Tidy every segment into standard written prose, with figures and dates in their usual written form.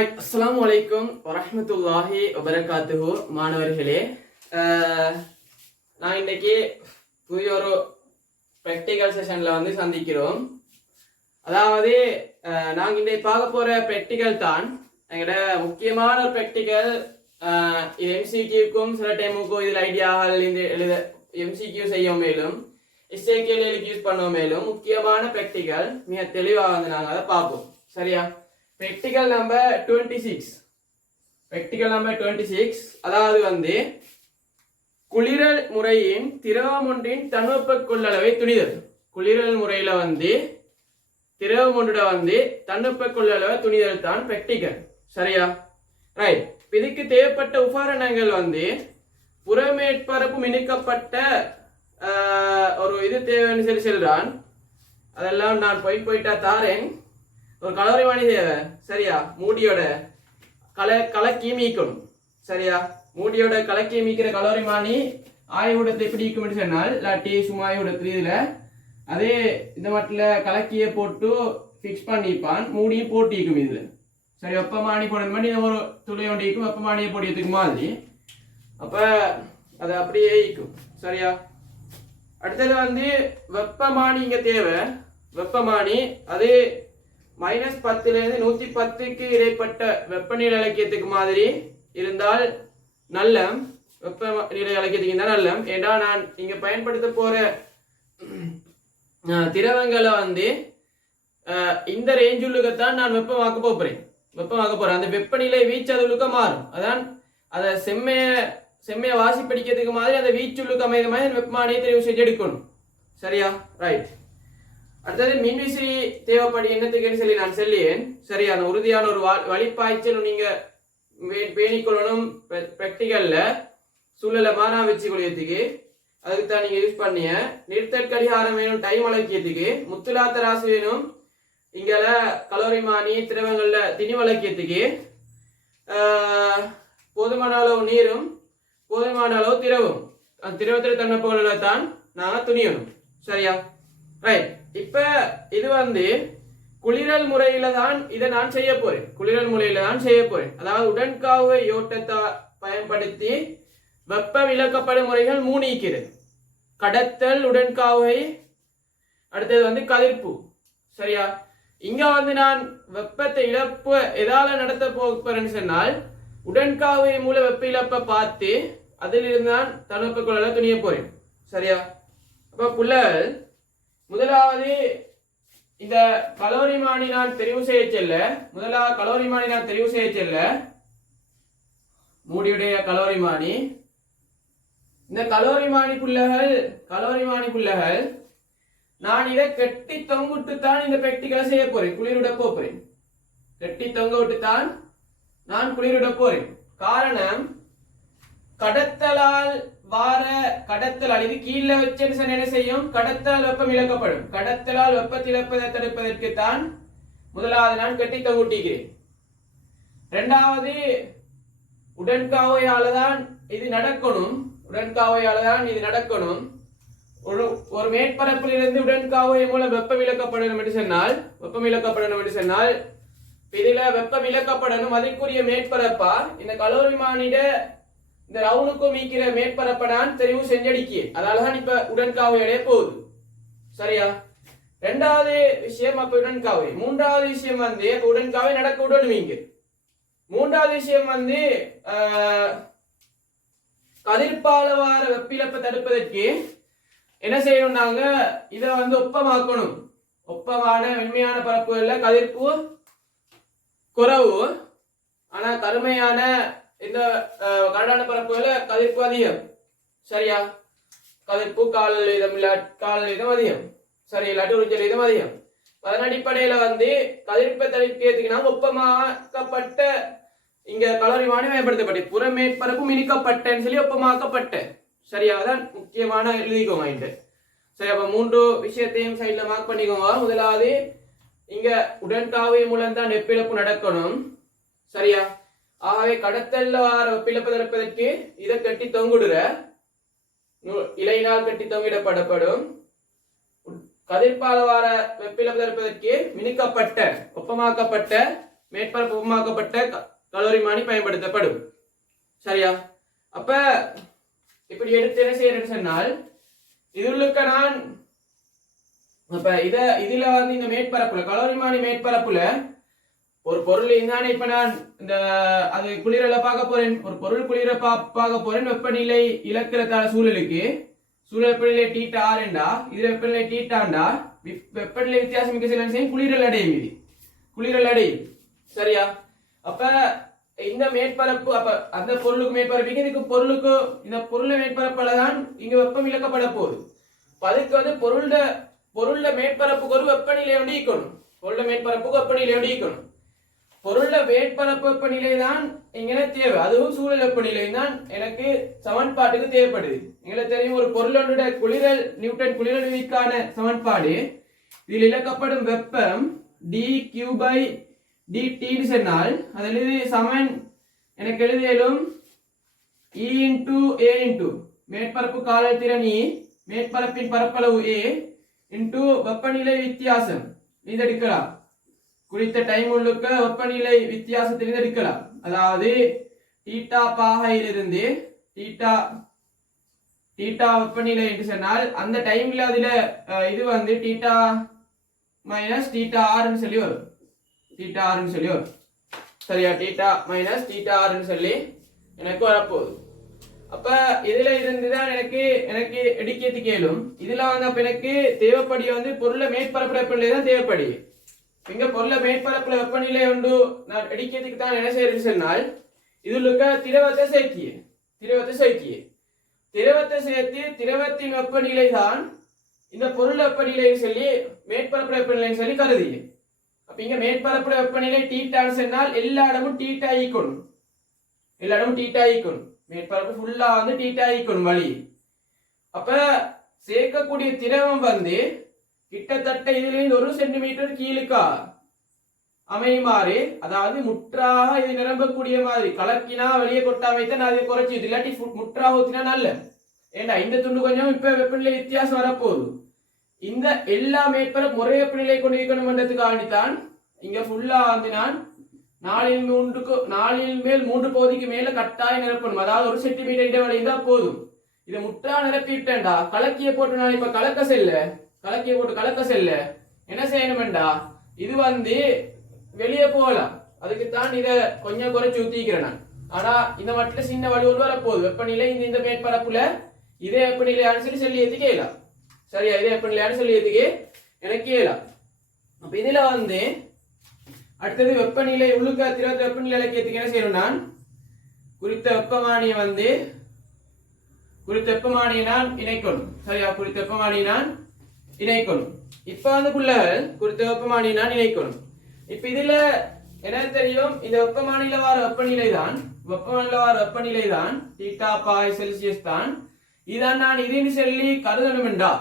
Right. அஸ்ஸலாமு அலைக்கும் வரஹ்மத்துல்லாஹி வபரகாத்துஹு. மாணவர்களே, நான் இன்னைக்கு புதிய ஒரு ப்ராக்டிக்கல் செஷன்ல சந்திக்கிறோம். அதாவது நாங்கள் இன்றைக்கு பார்க்க போற ப்ராக்டிக்கல் தான் எங்களோட முக்கியமான ஒரு ப்ராக்டிக்கல். இது எம்சிக்யூக்கும் சில டைமுக்கும் இதில் ஐடியாக்கள் இந்த எழுத எம்சிக்யூ செய்ய மேலும் எஸ்ஏகேலுக்கு யூஸ் பண்ண மேலும் முக்கியமான ப்ராக்டிக்கல் மிக தெளிவாக நாங்கள் அதை பார்ப்போம். சரியா? Practical number 26. Practical number 26. அதாவது குளிரல் முறையின் திரவம் ஒன்றின் தன்வெப்ப கொள்ளளவை துணிதல். குளிரல் முறையில திரவம் ஒன்றுட தன்வெப்ப கொள்ளளவை துணிதல் தான் practical. சரியா? ரைட். இதுக்கு தேவைப்பட்ட உபகரணங்கள் புறமேற்பரப்பு மினுக்கப்பட்ட ஒரு இது தேவைன்னு சொல்லி சொல்றான். அதெல்லாம் நான் போயிட்டா தாரேன். ஒரு கலோரிமானி தேவை. சரியா? மூடியோட கலக்கி மீக்கணும். சரியா? மூடியோட கலக்கி மீக்கிற கலோரிமானி ஆய்வுடத்தை எப்படி இருக்கும்னு சொன்னால் இல்லாட்டி சும்மா ஆய்வுடத்துல இதுல அதே இந்த மட்டில் கலக்கியை போட்டு ஃபிக்ஸ் பண்ணிப்பான். மூடியும் போட்டிக்கும் இதுல. சரி, வெப்பமானி போடுறது மாதிரி ஒரு துளை ஒண்டிக்கும் வெப்பமானியை போடியதுக்கு மாதிரி. அப்ப அது அப்படியே இருக்கும். சரியா? அடுத்தது வெப்பமானி இங்க தேவை. வெப்பமானி அது -10 110க்கு இடைப்பட்ட வெப்பநிலை இலக்கியத்துக்கு மாதிரி இருந்தால் நல்ல. வெப்பநிலை இலக்கியத்துக்கு இருந்தால் நல்ல. ஏன்னா நான் இங்க பயன்படுத்த போற திரவங்களை இந்த ரேஞ்சுள்ளுக்கத்தான் நான் வெப்பமாக்க போறேன். அந்த வெப்பநிலை வீச்சதுள்ளுக்க மாறும். அதான் அதை செம்மைய வாசி படிக்கிறதுக்கு மாதிரி அந்த வீச்சுள்ளுக்கு அமைத மாதிரி வெப்பமானியை தெரிவு செஞ்சு எடுக்கணும். சரியா? ரைட். அடுத்தது மின்விசிறி தேவைப்படி என்னத்துக்குன்னு சொல்லி நான் சொல்லியேன். சரி, அந்த உறுதியான ஒரு வழிப்பாய்ச்சல் நீங்க பேணிக்கொள்ளணும். பிராக்டிகல்ல சூழலை மாறா வச்சு கொள்ளியத்துக்கு அதுக்கு தான் நீங்க யூஸ் பண்ணிய நிறுத்தற்கடிகாரம் வேணும். டைம் வளர்க்கியத்துக்கு முத்துலாத்த ராசி வேணும். இங்கல கலோரிமானி திரவங்கள்ல திணி வளர்க்கியத்துக்கு போதுமான அளவு நீரும் போதுமான அளவு திரவம். அந்த திரவத்தில் தன்மைப்பொருளை தான் நாங்க துணியணும். சரியா? ரைட். இப்ப இது குளிரல் முறையில தான் இதை நான் செய்ய போறேன். அதாவது உடன்காவு ஓட்டத்தை பயன்படுத்தி வெப்பம் இழக்கப்படும் முறைகள் 3 இருக்கிறது. கடத்தல், உடன்காவை, அடுத்தது கதிர்ப்பு. சரியா? இங்க நான் வெப்பத்தை இழப்பு எதால நடத்த போறேன்னு சொன்னால் உடன்காவை மூல வெப்ப இழப்பை பார்த்து அதிலிருந்து நான் தன்வெப்ப கொள்ளளவை துணிய போறேன். சரியா? அப்ப புள்ளல் முதலாவது இந்த கலோரிமானி நான் தெரிவு செய்ய செல்ல மூடியுடைய கலோரிமானி. இந்த கலோரிமானி புள்ளகள் நான் இதை கெட்டி தொங்குட்டு தான் இந்த பெட்டிகளை செய்ய போறேன். குளிரிட போறேன். கெட்டி தொங்க விட்டு தான் நான் குளிரிட போறேன். காரணம், கடத்தலால் இது கீழே வச்சு என்ன செய்யும்? கடத்தலால் வெப்பம் இழக்கப்படும். கடத்தலால் வெப்பத்தை இழப்பதை தடுப்பதற்கு தான் முதலாவது நான் கட்டி தொங்குட்டிக்கிறேன். இரண்டாவது, உடன்காவையால தான் இது நடக்கணும். ஒரு மேற்பரப்பிலிருந்து உடன்காவை மூலம் வெப்பம் இழக்கப்படணும் என்று சொன்னால் இதுல வெப்பம் இழக்கப்படணும். அதற்குரிய மேற்பரப்பா இந்த கலோரிமானிட இந்த ரவுனுக்கும் மீக்கிற மேற்பரப்பை நான் தெரிவு செஞ்சடிக்கேன். அதனாலதான் இப்ப உடன்காவை அடைய போகுது. சரியா? ரெண்டாவது விஷயம் அப்ப உடன்காவை. மூன்றாவது விஷயம் உடன்காவை நடக்க விடணும். இங்க மூன்றாவது விஷயம் கதிர்பால வார வெப்பிழப்பை தடுப்பதற்கு என்ன செய்யணும்? நாங்க இதை ஒப்பமாக்கணும். ஒப்பமான வெண்மையான பரப்புகள்ல கதிர்ப்பு குறைவு, ஆனா கருமையான இந்த கரடான பரப்புகளை கதிர்ப்பு அதிகம். சரியா? கதிர்ப்பு கால் வீதம் அதிகம். சரி, இல்லாட்டி உறிஞ்சல் வீதம் அதிகம். அதன் அடிப்படையில கதிர்ப்பை தடுக்கிறதுக்கு நாங்கள் ஒப்பமாக்கப்பட்ட இங்க கலோரிமானி பயன்படுத்தப்பட்ட புறமேற்பரப்பு மினுக்கப்பட்டன்னு சொல்லி ஒப்பமாக்கப்பட்ட. சரியா? தான் முக்கியமான எழுதிக்கோங்க. சரி, அப்ப 3 விஷயத்தையும் சைட்ல மார்க் பண்ணிக்கோங்க. முதலாவது, இங்க உடன்காவை மூலம் தான் வெப்பிழப்பு நடக்கணும். சரியா? ஆகவே கடத்தல்ல வார வெப்பிழப்பை தடுப்பதற்கு இதை கட்டி தொங்குடுற இலையினால் கட்டி தொங்கிடப்படப்படும். கதிர்பால வார வெப்பிழப்பை தடுப்பதற்கு மினுக்கப்பட்ட ஒப்பமாக்கப்பட்ட மேற்பரப்பு வெப்பமாக்கப்பட்ட கலோரிமானி பயன்படுத்தப்படும். சரியா? அப்ப இப்படி எடுத்து என்ன செய்யறேன்னு சொன்னால் இதுக்கு நான் அப்ப இதுல வந்து இந்த மேற்பரப்புல கலோரிமானி மேற்பரப்புல ஒரு பொருள் இருந்தானே இப்ப நான் இந்த அது குளிரல பார்க்க போறேன். ஒரு பொருள் குளிர பார்க்க போறேன். வெப்பநிலை இலக்கிற சூழலுக்கு சூழல் வெப்பநிலை டீட்டா ஆறுண்டா இதுல வெப்பநிலை டீட்டாண்டா வெப்பநிலை வித்தியாசம் மிக்க சில செய்யும் குளிரல் அடையும். இது குளிரல் அடையும். சரியா? அப்ப இந்த மேற்பரப்பு அப்ப அந்த பொருளுக்கு மேற்பரப்பு இதுக்கு பொருளுக்கு இந்த பொருள மேற்பரப்புல தான் இங்க வெப்பம் இழக்கப்பட போகுது. அதுக்கு வந்து பொருள்ல மேற்பரப்புக்கு ஒரு வெப்பநிலை ஒன்று ஈக்கணும். பொருள மேற்பரப்புக்கு வெப்பநிலை ஒன்று ஈக்கணும். பொருள மேற்பரப்பு வெப்பநிலை தான் எങ്ങനെ தேவை. அதுவும் சூழல் வெப்பநிலை தான் எனக்கு சமன்பாட்டுக்கு தேவைப்படுது. எங்களுக்கு தெரியும் ஒரு பொருளோட குளிரல் நியூட்டன் குளிரல் விதிக்கான சமன்பாடு. இதில் இழக்கப்படும் வெப்பம் dQ/dt சொன்னால் அதில் சமன் எனக்கு எழுதியலும் E × A மேற்பரப்பு காலல் திறன் E மேற்பரப்பின் பரப்பளவு A இன்டு வெப்பநிலை வித்தியாசம் இது எடுக்கலாம். குறித்த டைம் உள்ளுக்க வெப்பநிலை வித்தியாசத்திலிருந்து எடுக்கலாம். அதாவது தீட்டா பாகையிலிருந்து தீட்டா வெப்பநிலை என்று சொன்னால் அந்த டைம்ல அதுல இது வந்து தீட்டா மைனஸ் தீட்டா ஆர்னு சொல்லி வரும். தீட்டா ஆர்னு சொல்லி வரும். சரியா? தீட்டா மைனஸ் தீட்டா ஆர்னு சொல்லி எனக்கு வரப்போகுது. அப்ப இதுல இருந்துதான் எனக்கு எடுக்கிறது கேளும். இதுல வந்து அப்ப எனக்கு தேவைப்படி வந்து பொருளை மேற்பரப்பு வெப்பநிலை தான் தேவைப்படி. இங்க பொருளை மேற்பரப்புல வெப்பநிலை உண்டு நான் எடுக்கிறதுக்கு தான் என்ன செய்யறேன்னு சொன்னால் இதுல திரவத்தை சேர்த்து திரவத்தின் வெப்பநிலை தான் இந்த பொருள் வெப்பநிலை சொல்லி மேற்பரப்பு வெப்பநிலை சொல்லி கருதி. அப்ப இங்க மேற்பரப்பு வெப்பநிலை டீட்டான்னு சொன்னால் எல்லா இடமும் டீட்டா ஈக்கணும். மேற்பரப்பு ஃபுல்லா வந்து டீட்டா ஈக்கணும் வழி. அப்ப சேர்க்கக்கூடிய திரவம் வந்து கிட்டத்தட்ட இதுல 1 சென்டிமீட்டர் கீழுக்கா அமையுமாறு, அதாவது முற்றாக இது நிரம்பக்கூடிய மாதிரி கலக்கினா வெளியே கொட்டாமைத்தான் அதை குறைச்சி இது இல்லாட்டி முற்றாக ஊத்தினா நல்ல. ஏண்டா இந்த துண்டு கொஞ்சம் இப்ப வெப்பநிலை வித்தியாசம் வரப்போகுது. இந்த எல்லா மேற்பரப்பு ஒரே வெப்பநிலை கொண்டிருக்கணும்ன்றதுக்காகத்தான் இங்க ஃபுல்லா வந்து நான் 4 மேல் 3 பகுதிக்கு மேல கட்டாயம் நிரப்பணும். அதாவது 1 சென்டிமீட்டர் இடைவெளி இருந்தா போதும். இதை முற்றா நிரப்பிட்டேன்டா கலக்கிய போட்டு நான் இப்ப கலக்க செல்ல என்ன செய்யணும்டா இது வந்து வெளியே போகலாம். அதுக்குத்தான் இதை கொஞ்சம் குறைச்சு ஊத்திக்கிறேன் நான். ஆனா இந்த மட்டும் சின்ன வலுவல் வரப்போகுது. வெப்பநிலை இந்த மேற்பரப்புல இதே வெப்பநிலையானு சொல்லி ஏத்துக்கலாம். சரியா? இதே வெப்பநிலையானு சொல்லி ஏத்துக்க எனக்கு கேலாம். அப்ப இதுல வந்து அடுத்தது வெப்பநிலை உள்ளுக்க திரவ வெப்பநிலை ஏத்துக்க என்ன செய்யணும் நான் குறித்த வெப்பமானியை நான் இணைக்கணும். சரியா? குறித்த வெப்பமானியை நான் இணைக்கணும். இப்ப வந்து புள்ளகள் குறித்த வெப்பமானியை நான் இணைக்கணும். இப்ப இதுல என்ன தெரியும், இந்த வெப்பமானியில வர வெப்பநிலை தான் தீட்டா பாய் செல்சியஸ் தான். இதான் நான் இதுன்னு சொல்லி கருதணுமெண்டா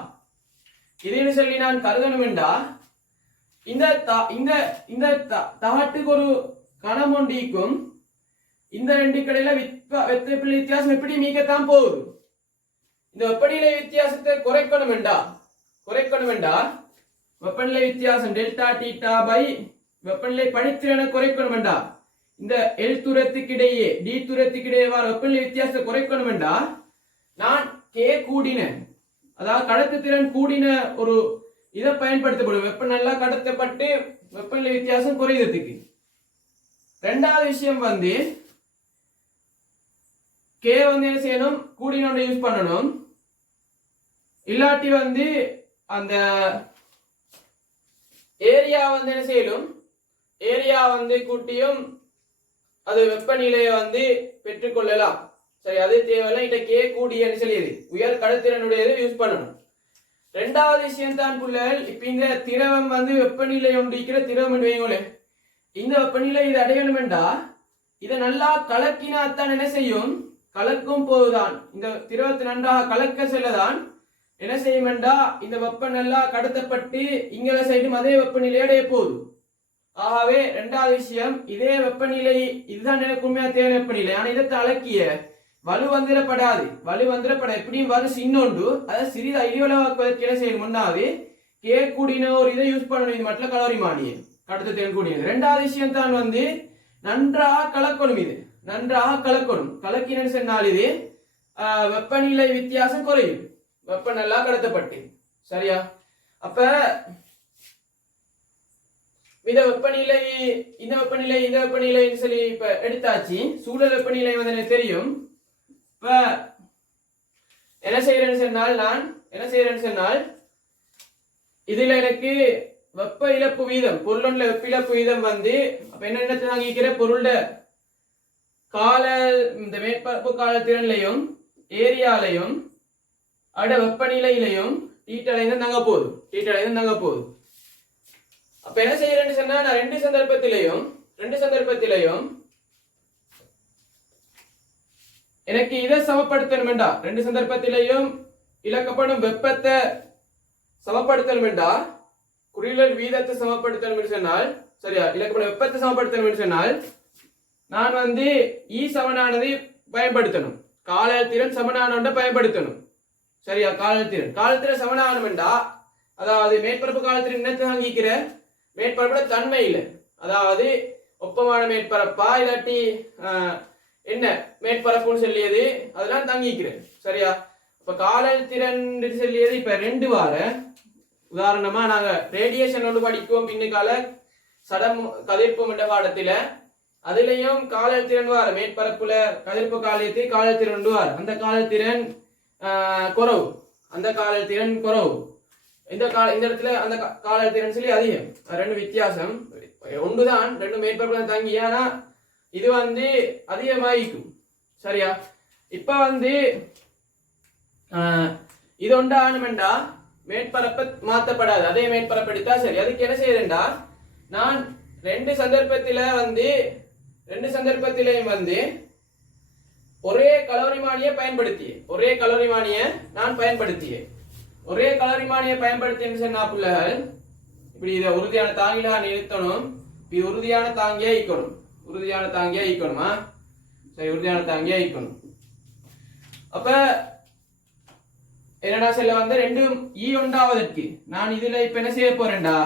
இந்த தகட்டுக்கு ஒரு கணம் ஒன்றிக்கும் இந்த ரெண்டு கடையில வெப்பநிலை வித்தியாசம் எப்படி மீக்கத்தான் போகுது. இந்த வெப்பநிலை வித்தியாசத்தை குறைக்கணுமெண்டா வெப்பநிலை வித்தியாசம் டெல்டா டீட்டா பை வெப்பநிலை படித்திறனை குறைக்கணுமெண்டா இந்த எல் தூரத்துக்கிடையே டி தூரத்துக்கிடையே வர வெப்பநிலை வித்தியாசத்தை குறைக்கணுமெண்டா நான் கே கூடின, அதாவது கடத்துத்திறன் கூடின ஒரு இதை பயன்படுத்தப்படும். வெப்பம் நல்லா கடத்தப்பட்டு வெப்பநிலை வித்தியாசம் குறையறதுக்கு. ரெண்டாவது விஷயம் வந்து கே வந்து என்ன செய்யணும், கூடின யூஸ் பண்ணணும். இல்லாட்டி வந்து அந்த ஏரியா வந்து என்ன செய்யணும், ஏரியா வந்து கூட்டியும் அது வெப்பநிலையை வந்து பெற்றுக்கொள்ளலாம். சரி, அது தேவையில்லை. இட்ட கே கூடியன்னு சொல்லியது உயர் கடத்திறனுடையது யூஸ் பண்ணணும். ரெண்டாவது விஷயம் தான் புள்ளல், இப்ப இந்த திரவம் வந்து வெப்பநிலை ஒன்றிக்கிற திரவம் வைங்களே, இந்த வெப்பநிலை இது அடையணுமெண்டா இதை நல்லா கலக்கினாத்தான் என்ன செய்யும், கலக்கும் போதுதான் இந்த திரவத்தை நன்றாக கலக்க செல்லதான் என்ன செய்யுமெண்டா இந்த வெப்பம் நல்லா கடத்தப்பட்டு இங்க சைடும் அதே வெப்பநிலை அடைய போகுது. ஆகவே ரெண்டாவது விஷயம், இதே வெப்பநிலை இதுதான் எனக்கு உண்மையா தேவை வெப்பநிலை. ஆனா இதை அலக்கிய வலு வந்துடப்படாது. எப்படியும் வலு சின்னொண்டு அதை சிறிதா இழிவளவாக்குவதற்கு என்ன செய்யணும், முன்னாவது கே கூடின ஒரு இதை யூஸ் பண்ணணும். இது மட்டும் கலோரிமானியை கடத்துத்திறன் கூடியது. இரண்டாவது விஷயம் தான் வந்து நன்றாக கலக்கணும். இது நன்றாக கலக்கணும். கலக்கினு சொன்னால் இது வெப்பநிலை வித்தியாசம் குறையும். வெப்ப நல்லா கடத்தப்பட்டு சரியா. அப்ப இந்த வெப்பநிலை இந்த வெப்பநிலைன்னு சொல்லி இப்ப எடுத்தாச்சு. சூழல் வெப்பநிலை வந்து எனக்கு தெரியும். இப்ப என்ன செய்யறேன்னு சொன்னால் இதுல எனக்கு வெப்ப இழப்பு வீதம் பொருளோட வெப்ப இழப்பு வீதம் வந்து அப்ப என்ன தாங்கிக்கிற பொருளோட கால இந்த மேற்பரப்பு காலத்திறன்லையும் ஏரியாலையும் அட வெப்பநிலையிலையும் டீட்டலையும் தங்க போகுது. அப்ப என்ன செய்யறேன்னு சொன்னா நான் ரெண்டு சந்தர்ப்பத்திலையும் எனக்கு இதை சமப்படுத்தணும்டா. ரெண்டு சந்தர்ப்பத்திலையும் இழக்கப்படும் வெப்பத்தை சமப்படுத்தணும்டா. குளிரல் வீதத்தை சமப்படுத்தணும் சொன்னால் சரியா. இழக்கப்படும் வெப்பத்தை சமப்படுத்தணும் சொன்னால் நான் வந்து ஈ சமனானதை பயன்படுத்தணும். காலத்திறன் சமனான பயன்படுத்தணும் சரியா. காலத்திறன் சமனானமெண்டா அதாவது மேற்பரப்பு காலத்திறன் என்ன தாங்கிக்கிற மேற்பரப்போட தன்மை இல்லை. அதாவது ஒப்பமான மேற்பரப்பா இல்லாட்டி என்ன மேற்பரப்புன்னு சொல்லியது அதெல்லாம் தங்கிக்கிறேன் சரியா. இப்ப காலத்திறன் சொல்லியது இப்ப 2 வார உதாரணமா நாங்க ரேடியேஷன் ஒன்று படிக்குவோம் பின்னுக்கால சடம் கதிர்ப்பு மண்ட பாடத்துல. அதுலயும் காலத்திறன் வார மேற்பரப்புல கதிர்ப்பு காலத்தில் காலத்திறன் வார அந்த காலத்திறன் குறவு. இந்த இடத்துல அந்த காலத்திறன் சொல்லி அதிகம். ரெண்டு வித்தியாசம் ஒன்றுதான். ரெண்டு மேற்பரப்புல தங்கி ஆனா இது வந்து அதிகமாயிக்கும் சரியா. இப்ப வந்து இது ஒன்றானுமெண்டா மேற்பரப்பை மாற்றப்படாது. அதே மேற்பரப்பு எடுத்தா சரி. அதுக்கு என்ன செய்யறேன்டா நான் ரெண்டு சந்தர்ப்பத்திலையும் வந்து ஒரே கலோரிமானியை பயன்படுத்திய சொன்னா பிள்ளைகள் இப்படி இதை உறுதியான தாங்கில நிறுத்தணும். இது உறுதியான தாங்கியா ஈக்கணும். சரி உறுதியான தாங்கியா ஈக்கணும். அப்ப என்னடா செல்ல வந்து ரெண்டும் ஈ ஒன்றாவதற்கு நான் இதுல இப்ப என்ன செய்ய போறேன்டா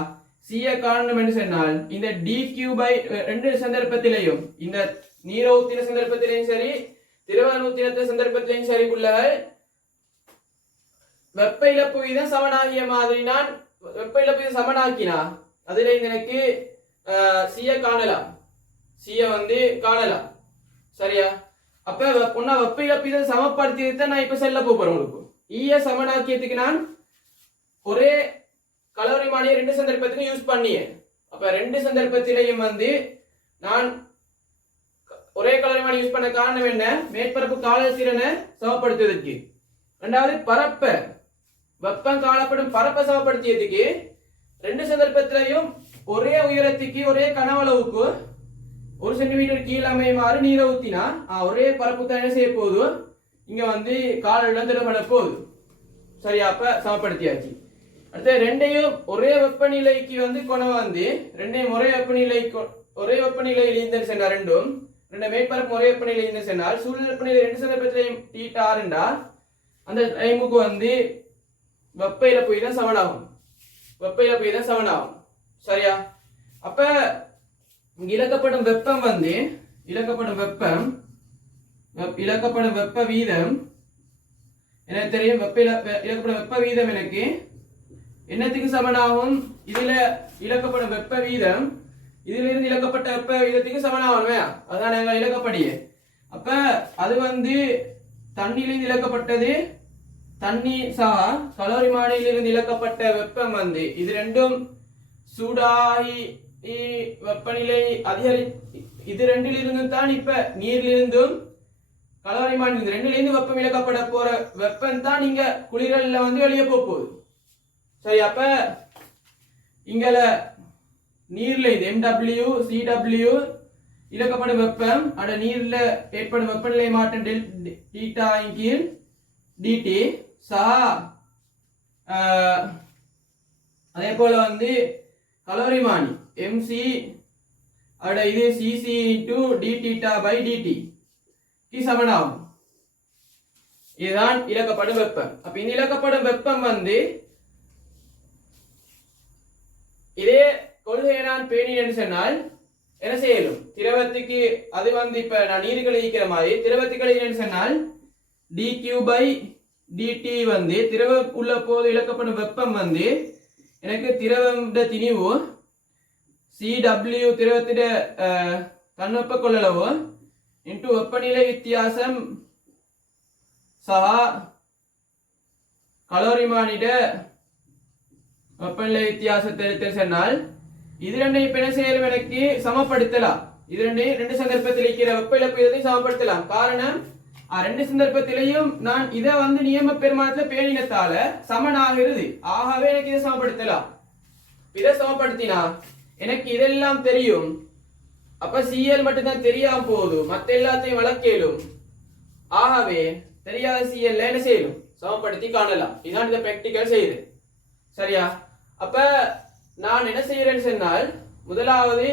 சிய காரணம் என்று சொன்னால் இந்த dq பை ரெண்டு சந்தர்ப்பத்திலையும் இந்த நீரூத்தின சந்தர்ப்பத்திலையும் சரி திரவ ஊத்தின சந்தர்ப்பத்திலையும் சரி பிள்ளைகள் வெப்ப இழப்பு வீதம் சமனாகிய மாதிரி நான் வெப்ப இழப்பு வீதம் சமனாக்கினா அதுல எனக்கு சிய காணலாம் சரியா. அப்ப வெப்ப இழப்பு வீதம் சமப்படுத்தி நான் இப்ப செல்ல போறேன். உங்களுக்கு ஈய சமனாக்கியத்துக்கு நான் ஒரே கலோரிமானியை ரெண்டு சந்தர்ப்பத்திலும் யூஸ் பண்ணியேன். அப்ப ரெண்டு சந்தர்ப்பத்திலையும் வந்து நான் ஒரே கலோரிமானி யூஸ் பண்ண காரணம் என்ன மேற்பரப்பு காலத்திறனை சமப்படுத்துவதற்கு. ரெண்டாவது வெப்பம் காணப்படும் பரப்பை சமப்படுத்தியதுக்கு ரெண்டு சந்தர்ப்பத்திலையும் ஒரே உயரத்துக்கு ஒரே கனவளவுக்கு 1 சென்டிமீட்டர் கீழே அமையுமாறு நீரை ஊத்தினா ஒரே பரப்பு தான் என்ன செய்ய போகுது இங்க வந்து காலம் திடப்பட போகுது சரியா. அப்ப சமப்படுத்தியாச்சு. அடுத்து ரெண்டையும் ஒரே வெப்பநிலைக்கு வந்து கொண்டு ரெண்டையும் ஒரே வெப்பநிலையில் இருந்து சென்றால் ரெண்டு மேற்பரப்பு ஒரே வெப்பநிலையில் இருந்து சென்றால் சூழல் வெப்பநிலை ரெண்டு சந்தர்ப்பத்திலையும் தீட்டாருண்டா அந்த டைமுக்கு வந்து வெப்ப இழப்பு வீதம் சமனாகும் சரியா. அப்ப இழக்கப்படும் வெப்ப வீதம் எனக்கு தெரியும். இழக்கப்படும் வெப்ப வீதம் எனக்கு என்னத்துக்கு சமனாகும் இதுல இழக்கப்படும் வெப்ப வீதம் இதுல இருந்து இழக்கப்பட்ட வெப்ப வீதத்துக்கு சமனாகும். அதான் நாங்கள் இழக்கப்படியே. அப்ப அது வந்து தண்ணியிலிருந்து இழக்கப்பட்டது தண்ணீர் கலோரிமானியிலிருந்து இழக்கப்பட்ட வெப்பம் வந்து இது ரெண்டும் சூடாகி வெப்பநிலை இது ரெண்டிலிருந்து தான் இப்ப நீரிலிருந்தும் கலோரிமானி ரெண்டிலிருந்து வெப்பம் இழக்கப்பட போற வெப்பம் தான் இங்க குளிரல்ல வந்து வெளியே போகுது சரி. அப்ப இங்கல நீர்ல இது MW CW இழக்கப்படும் வெப்பம் அட நீர்ல ஏற்படும் வெப்பநிலை மாற்றம் டீட்டா கீழ் DT அதே போல வந்து கலோரிமானி MC அட இது CC into dθ/dt க்கு சமனாகும். இதுதான் இழக்கப்படும் வெப்பம். அப்ப இந்த இழக்கப்படும் வெப்பம் வந்து இதே கொள்கையை நான் பேணினேன்னு சொன்னால் என்ன செய்யணும் திரவத்துக்கு அது வந்து இப்ப நான் நீருக்கு எழுதிக்கிற மாதிரி திரவத்துக்கு எழுதினேன்னு சொன்னால் dq by dt வந்து திரவம் உள்ள போது இழக்கப்படும் வெப்பம் வந்து எனக்கு திரவம் திணிவு CW திரவத்திட தன்வெப்ப கொள்ளளவு இன்டு வெப்பநிலை வித்தியாசம் சහ கலோரிமானிட வெப்பநிலை வித்தியாசத்தை எடுத்து சொன்னால் இது ரெண்டையும் இப்ப என்ன செய்யலாம் எனக்கு சமப்படுத்தலாம் இது ரெண்டையும் ரெண்டு சந்தர்ப்பத்தில் இருக்கிற வெப்ப இழப்பு இதையும் சமப்படுத்தலாம் காரணம் ரெண்டு சந்தர்ப்பத்திலையும் நான் இதை வந்து நியம பெருமானத்துல பேணினத்தால சமனாகிறது ஆகவே எனக்கு இதை சமப்படுத்தலாம் இதை சமப்படுத்தினா எனக்கு இதெல்லாம் தெரியும் அப்ப சிஎல் மட்டும் தான் தெரியாம போதும் மத்த எல்லாத்தையும் வளர்க்கலும் ஆகவே தெரியாத சிஎல் என்ன செய்யணும் சமப்படுத்தி காணலாம் இதான் இந்த பிராக்டிகல் செய்யுது சரியா அப்ப நான் என்ன செய்யறேன்னு சொன்னால் முதலாவது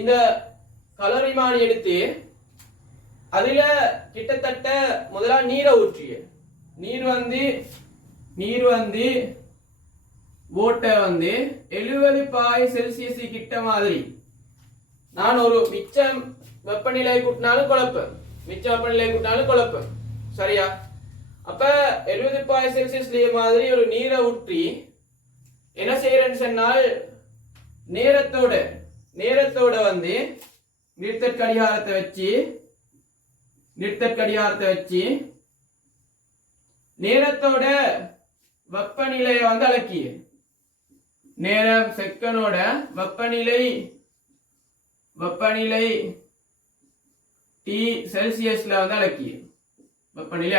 இந்த கலோரிமானி எடுத்து அதுல கிட்டத்தட்ட முதலா நீரை ஊற்றிய நீர் வந்து ஓட்டை வந்து 70°C கிட்ட மாதிரி நான் ஒரு மிச்சம் வெப்பநிலை கூட்டினாலும் குழப்பம் சரியா அப்ப 70°C மாதிரி ஒரு நீரை ஊற்றி என்ன செய்யறேன்னு சொன்னால் நேரத்தோட வந்து நிறுத்தற் கடிகாரத்தை வச்சு நேரத்தோட வெப்பநிலையை வந்து அளக்கிய நேரம் செகண்டோட வெப்பநிலை T செல்சியஸ்ல வந்து அளக்கிய வெப்பநிலை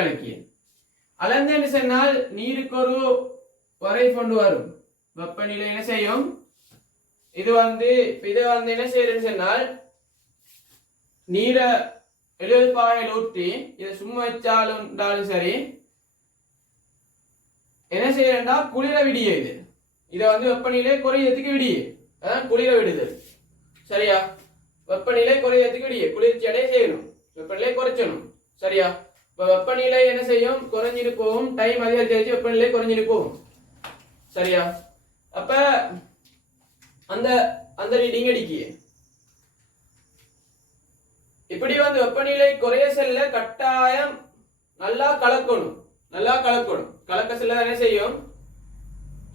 அளந்தேன்னு சொன்னால் நீருக்கு ஒரு வரை கொண்டு வரும் வெப்பநிலை என்ன செய்யும் இது வந்து என்ன செய்யறேன்னு சொன்னால் நீரை 70°C ஊற்றி இதை சும்மா வச்சாலும் சரி என்ன செய்யறா குளிர விடிய இதை வந்து வெப்பநிலை குறையத்துக்கு விடிய அதான் குளிர விடுதல் சரியா வெப்பநிலை குறையத்துக்கு விடிய குளிர்ச்சி அடைய செய்யணும் வெப்பநிலை குறைச்சணும் சரியா இப்ப வெப்பநிலை என்ன செய்யும் குறைஞ்சிட்டு போகும் டைம் அதிகரிச்சு வெப்பநிலை குறைஞ்சிட்டு போகும் சரியா அப்ப அந்த ரீடிங் அடிக்கிய இப்படி வந்து வெப்பநிலை குறைய செல்ல கட்டாயம் நல்லா கலக்கணும் கலக்க செல்ல என்ன செய்யும்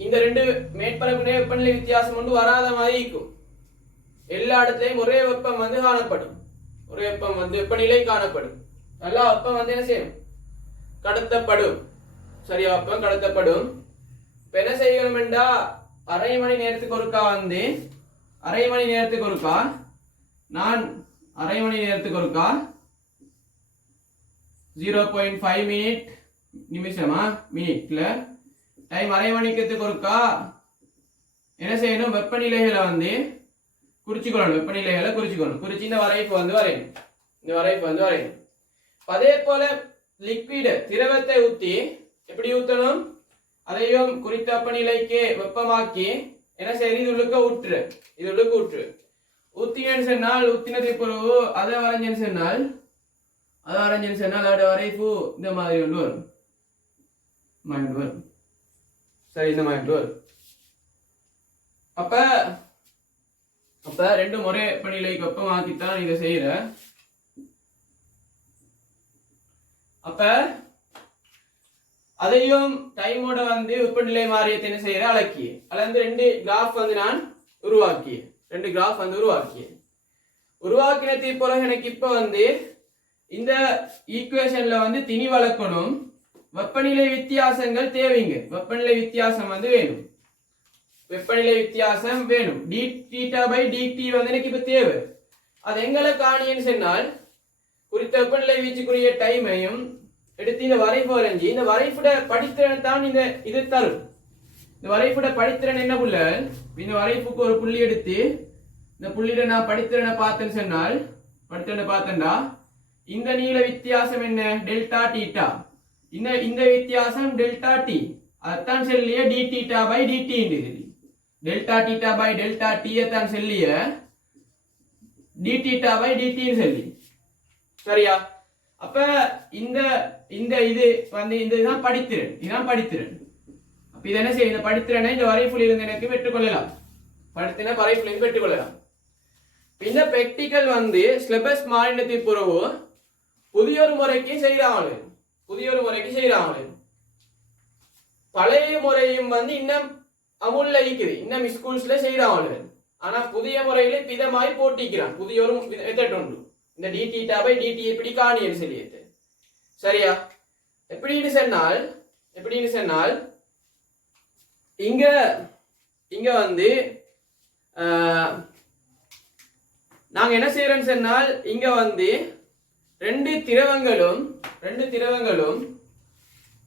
இந்த ரெண்டு மேற்பரப்பு வெப்பநிலை வித்தியாசம் ஒன்று வராத மாதிரி இருக்கும் எல்லா இடத்துலயும் ஒரே வெப்பம் வந்து காணப்படும் ஒரே வெப்பம் வந்து வெப்பநிலை காணப்படும் நல்லா வெப்பம் வந்து என்ன செய்யும் கடத்தப்படும் சரியா வெப்பம் கடத்தப்படும் இப்ப என்ன செய்யணும் என்றா அரை மணி நேரத்துக்கு ஒருக்கா நான் 0.5 நிமிஷமா மினிட்ல டைம் அரை மணிக்கு ஒருக்கா என்ன செய்யணும் வெப்பநிலைகளை வந்து குறிச்சுக்கணும் குறிச்சு இந்த வரைப்பு வந்து வரையணும் அதே போல லிக்விட் திரவத்தை ஊத்தி எப்படி ஊத்தணும் அதையும் குறித்த வெப்பநிலைக்கு வெப்பமாக்கி என்ன செய்யுது இது உள்ளுக்கு ஊற்று ஊத்தினேன்னு சொன்னால் ஊத்தினது பிறகு அதை வரைஞ்சேன்னு சொன்னால் அதோட வரைப்பு இந்த மாதிரி ஒன்று வரும் சரி இந்த மாதிரி வரும் அப்ப ரெண்டு முறை வெப்பநிலைக்கு வெப்பமாக்கித்தான் இதை செய்யற அப்ப அதையும் டைமோட வந்து வெப்பநிலை மாறியத்தை என்ன செய்யற அளந்து ரெண்டு கிராஃப் வந்து நான் உருவாக்கினதை போல எனக்கு இப்ப வந்து இந்த ஈக்குவேஷன்ல வந்து திணி வளர்க்கணும் வெப்பநிலை வித்தியாசங்கள் தேவைங்க வெப்பநிலை வித்தியாசம் வந்து வேணும் dt வந்து எனக்கு இப்ப தேவை அது எங்களை காணியன்னு சொன்னால் குறித்த வெப்பநிலை வீச்சுக்குரிய டைமையும் எடுத்து இந்த வரைப்பு வரைஞ்சி இந்த வரைப்புட படித்திறன் தான் இந்த இது தரும் இந்த வரைப்புட படித்திறன் என்ன புள்ள இந்த வரைப்புக்கு ஒரு புள்ளி எடுத்து இந்த புள்ளியில நான் படித்திறனை பார்த்தேன்னு சொன்னால் பார்த்தேன்டா இந்த நீள வித்தியாசம் என்ன டெல்டா தீட்டா இந்த வித்தியாசம் டெல்டா டி அதான் சொல்லிய d theta by dt delta theta by delta T தான் சொல்லிய டி தீட்டா பை dt சொல்லி சரியா அப்ப இந்த இது வந்து இந்த இதுதான் படித்திறன் அப்ப இது என்ன செய்யும் இந்த படித்திறனை இந்த வரைப்புல இருந்து எனக்கு பெற்றுக்கொள்ளலாம் படுத்தின பறைப்புலேருந்து பெற்றுக்கொள்ளலாம். இந்த பிராக்டிக்கல் வந்து சிலபஸ் மாநிலத்தை பிறகு புதியொரு முறைக்கு செய்யறாங்க. பழைய முறையும் வந்து இன்னும் அமுல்ல இருக்குது, இன்னும் ஸ்கூல்ஸ்ல செய்யறாங்க. ஆனா புதிய முறையில விதமாய் போட்டிக்கிறான். புதிய ஒரு மெத்தட் உண்டு. இந்த dθ பை dt எப்படி காணியன்னு சொல்லிட்டு, சரியா? எப்படின்னு சொன்னால் இங்க வந்து நாங்க என்ன செய்யறோம்னு சொன்னால், இங்க வந்து ரெண்டு திரவங்களும்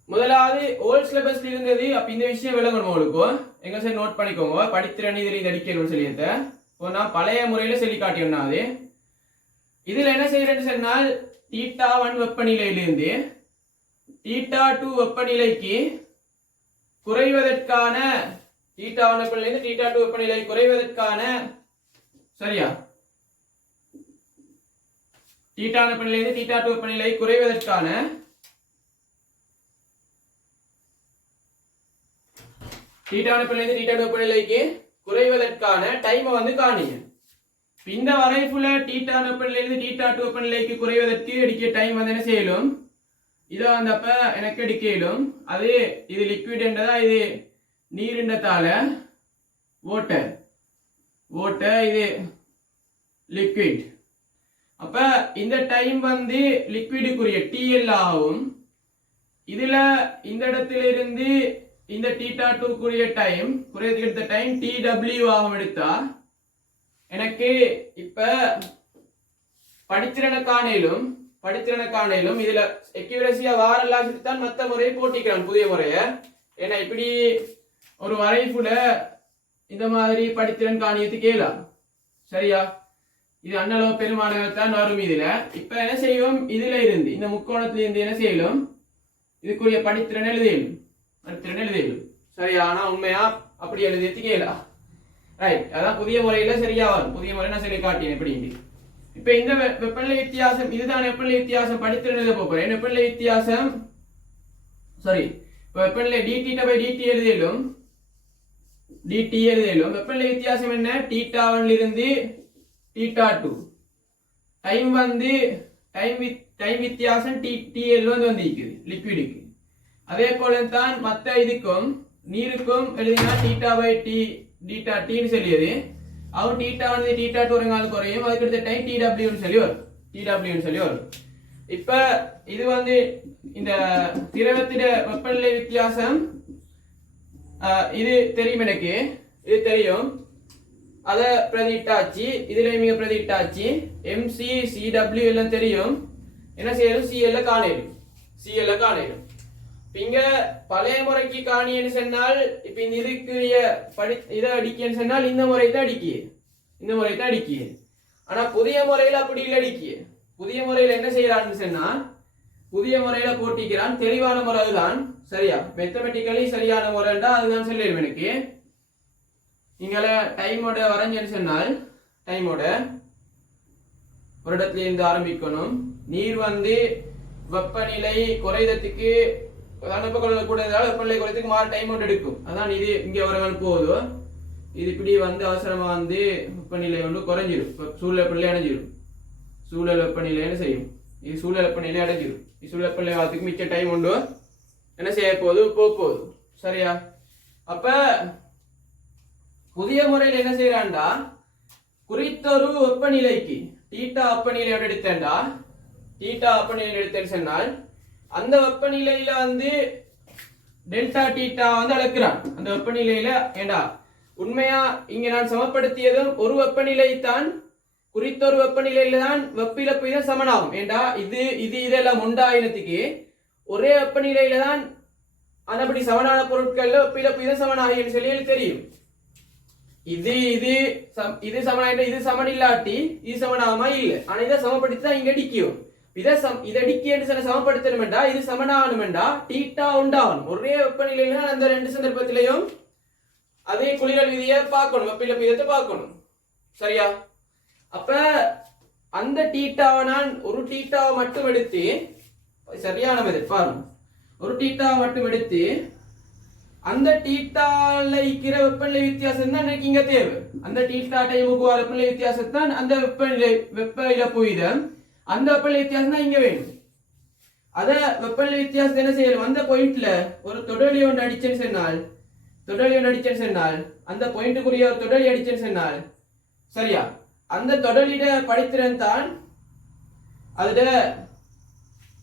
முதலாவது ஓல்ட் சிலபஸ்ல இருந்தது. அப்ப இந்த விஷயம் விளங்கணும் உங்களுக்கு. எங்க சார் நோட் பண்ணிக்கோங்க. படித்திறன் இதில் இது அடிக்கணும்னு சொல்லியத நான் பழைய முறையில சொல்லி காட்டியோம்னா, அது இதுல என்ன செய்யறேன்னு சொன்னால், θ1 வெப்பநிலையிலிருந்து θ2 வெப்பநிலைக்கு குறைவதற்கான θ1 வெப்பநிலையிலிருந்து θ2 வெப்பநிலை குறைவதற்கான, சரியா? θ1 வெப்பநிலையிலிருந்து θ2 வெப்பநிலை குறைவதற்கான டைமை வந்து காணிங்க. இந்த வரைப்புல θ1 வெப்பநிலையிலிருந்து θ2 வெப்பநிலைக்கு குறைவதற்கு எடுக்கிற டைம் வந்து என்ன செய்யலும், இதை வந்து அப்ப எனக்கு எடுக்கலும். அது இது லிக்விட் என்றதா, இது நீரிண்டத்தால வாட்டர் இது லிக்விட். அப்ப இந்த டைம் வந்து லிக்விடுக்குரிய TL ஆகும். இதுல இந்த இடத்துல இருந்து இந்த θ2 குரிய டைம் குறையதுக்கு எடுத்த டைம் TW ஆகும். எடுத்தா எனக்கு இப்ப படித்திறன காணலும் இதுல எக்யூரசியா வாரெல்லாம் தான் மத்த முறையை போட்டிக்கிறான், புதிய முறைய. ஏன்னா இப்படி ஒரு வரைப்புல இந்த மாதிரி படித்திறன் காணியத்து கேளா, சரியா? இது அண்ணளவு பெருமானங்கள் தான் வரும். இதுல இப்ப என்ன செய்வோம், இதுல இருந்து இந்த முக்கோணத்துல இருந்து என்ன செய்யலும், இதுக்குரிய படித்திறன் எழுதியலும், சரியா? ஆனா உண்மையா அப்படி எழுதியது கேளா, ரைட்? அதான் புதிய முறையில சரியா வரும். புதிய முறை நான் சொல்லி காட்டினேன் எப்படின்னு. இப்ப இந்த வெப்பநிலை வித்தியாசம், இதுதான் வெப்பநிலை வித்தியாசம். படித்திறன் எழுத போறேன். வெப்பநிலை வித்தியாசம், சாரி, வெப்பநிலை dθ பை dt எழுதியலும், வெப்பநிலை வித்தியாசம் என்ன, θ1 இருந்து θ2. டைம் வந்து டைம் வித்தியாசம் TL வந்து இருக்குது லிக்விடுக்கு. அதே போல தான் மற்ற இதுக்கும் நீருக்கும் எழுதினா θ பை dt ன்னு சொல்லியது. அவர் θ வந்து θ2 ஒரு நாள் குறையும், அதுக்கு அடுத்த டைம் TW ன்னு சொல்லி வரும். இப்ப இது வந்து இந்த திரவத்திட வெப்பநிலை வித்தியாசம், இது தெரியும் எனக்கு, இது தெரியும். அத பிரதிட்டாச்சு, இதுல மிக பிரதிட்டாச்சு. MC CW எல்லாம் தெரியும். என்ன செய்யணும், CL காணேடும். இங்க பழைய முறைக்கு காணியன்னு சொன்னால், இப்ப இந்த இதுக்குரிய இதை அடிக்கன்னு சொன்னால் இந்த முறை தான் அடிக்கிய. ஆனா புதிய முறையில அப்படி இல்லை அடிக்கிய. புதிய முறையில என்ன செய்யறான்னு சொன்னா, புதிய முறையில போட்டிக்கிறான். தெளிவான முறை அதுதான், சரியா? மேத்தமெட்டிக்கலி சரியான முறைண்டா அதுதான் சொல்லிடும் எனக்கு. இங்கள டைமோட வரைஞ்சேன்னு சொன்னால், டைமோட ஒரு இடத்துல இருந்து ஆரம்பிக்கணும். நீர் வந்து வெப்பநிலை குறைதத்துக்கு கூட வெப்பநிலை குறைத்துக்கு மாற டைம் ஒன்று எடுக்கும். அதான் இது இங்க வரவன் போதும். இது இப்படி வந்து அவசரமா வந்து வெப்பநிலை வந்து குறைஞ்சிடும். சூழல் வெப்பநிலை அடைஞ்சிடும். சூழல் வெப்பநிலை என்ன செய்யும், இது சூழல் வெப்பநிலை அடைஞ்சிடும். சூழல் வெப்பநிலை காலத்துக்கு மிச்ச டைம் உண்டு என்ன செய்ய போகுது, சரியா? அப்ப புதிய முறையில் என்ன செய்யறான்டா, குறித்தொரு வெப்பநிலைக்கு θ வெப்பநிலையோட எடுத்தேன்டா, θ வெப்பநிலையோட எடுத்தேன்னு சொன்னால் அந்த வெப்பநிலையில வந்து டெல்டா θ வந்து அளக்குறான். அந்த வெப்பநிலையில ஏண்டா உண்மையா இங்க நான் சமப்படுத்தியதும் ஒரு வெப்பநிலை தான், குறித்தொரு வெப்பநிலையில தான் வெப்பிழப்பு தான் சமனாகும். ஏண்டா இதெல்லாம் உண்டாயினத்துக்கு ஒரே வெப்பநிலையில தான் அதபடி சமனான பொருட்கள்ல வெப்பிழப்பு தான் சமனாகும் சொல்லி தெரியும். இது சமனாயிட்ட இது சமன் இல்லாட்டி இது சமனாகுமா இல்ல. ஆனா இதை சமப்படுத்தி தான் இங்க அடிக்கும். இதை அடிக்க சமப்படுத்தணும்டா, இது சமனாகணும்டா, θ உண்டாகணும். ஒரே வெப்பநிலையில அந்த ரெண்டு சந்தர்ப்பத்திலையும் அதே குளிரல் விதியை பார்க்கணும், வெப்பிழப்பு விதத்தை பார்க்கணும், சரியா? அப்ப அந்த θவை நான் ஒரு θவை மட்டும் எடுத்து, சரியான மெத்தட் பாருங்க, ஒரு θவை மட்டும் எடுத்து அந்த டீட்டால இருக்கிற வெப்பநிலை வித்தியாசம் தான் எனக்கு இங்க தேவை. அந்த டீட்டா டைமுக்கு வெப்பநிலை வித்தியாசம் தான் அந்த வெப்ப இழப்பு வீதம், அந்த வெப்பநிலை வித்தியாசம் தான் இங்க வேணும். அத வெப்பநிலை வித்தியாசத்தை என்ன செய்யணும், அந்த பாயிண்ட்ல ஒரு தொடர்லி ஒன்று அடிச்சேன்னு சொன்னால் அந்த பாயிண்ட்டுக்குரிய ஒரு தொடர்லி அடிச்சேன்னு சொன்னால் சரியா, அந்த தொடர்லிட படித்திறன் தான் அதுட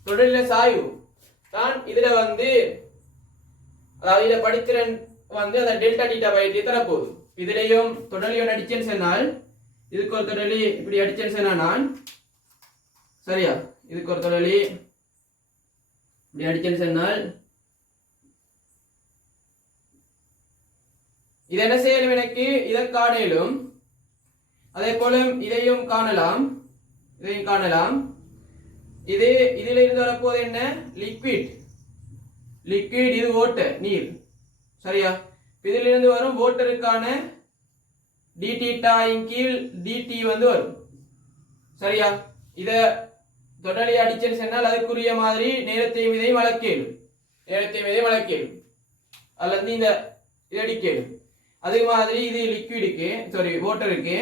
தொடர்ல சாய்வு தான் இதுல வந்து, அதாவது இதை படித்திறன் வந்து அந்த டெல்டா டீட்டா பை டி தரப்போகுது. இதுலயும் தொடர்லியோட அடிச்சேன்னு சொன்னால் இதுக்கு ஒரு தொடர்லி இப்படி அடிச்சேன்னு சொன்னா நான் சரியா, இதுக்கு ஒரு தொடர்லி இப்படி அடிச்சேன்னு சொன்னால் இது என்ன செய்யலும், எனக்கு இதை காணலும், அதே போல இதையும் காணலாம், இது இதுல இருந்து வரப்போது என்ன, லிக்விட், இது வாட்டர் நீர் சரியா. இதுல இருந்து வரும் வாட்டருக்கான dθ இன் கீழ் dt வந்து வரும் சரியா. இத தொடர்லி அடிச்சேன்னு சொன்னால் அதுக்குரிய மாதிரி நேரத்தையும் இதையும் வளர்க்கேடும், அதுல இருந்து இந்த இது அடிக்கேடும். அதே மாதிரி இது லிக்விடுக்கு சாரி வாட்டருக்கு,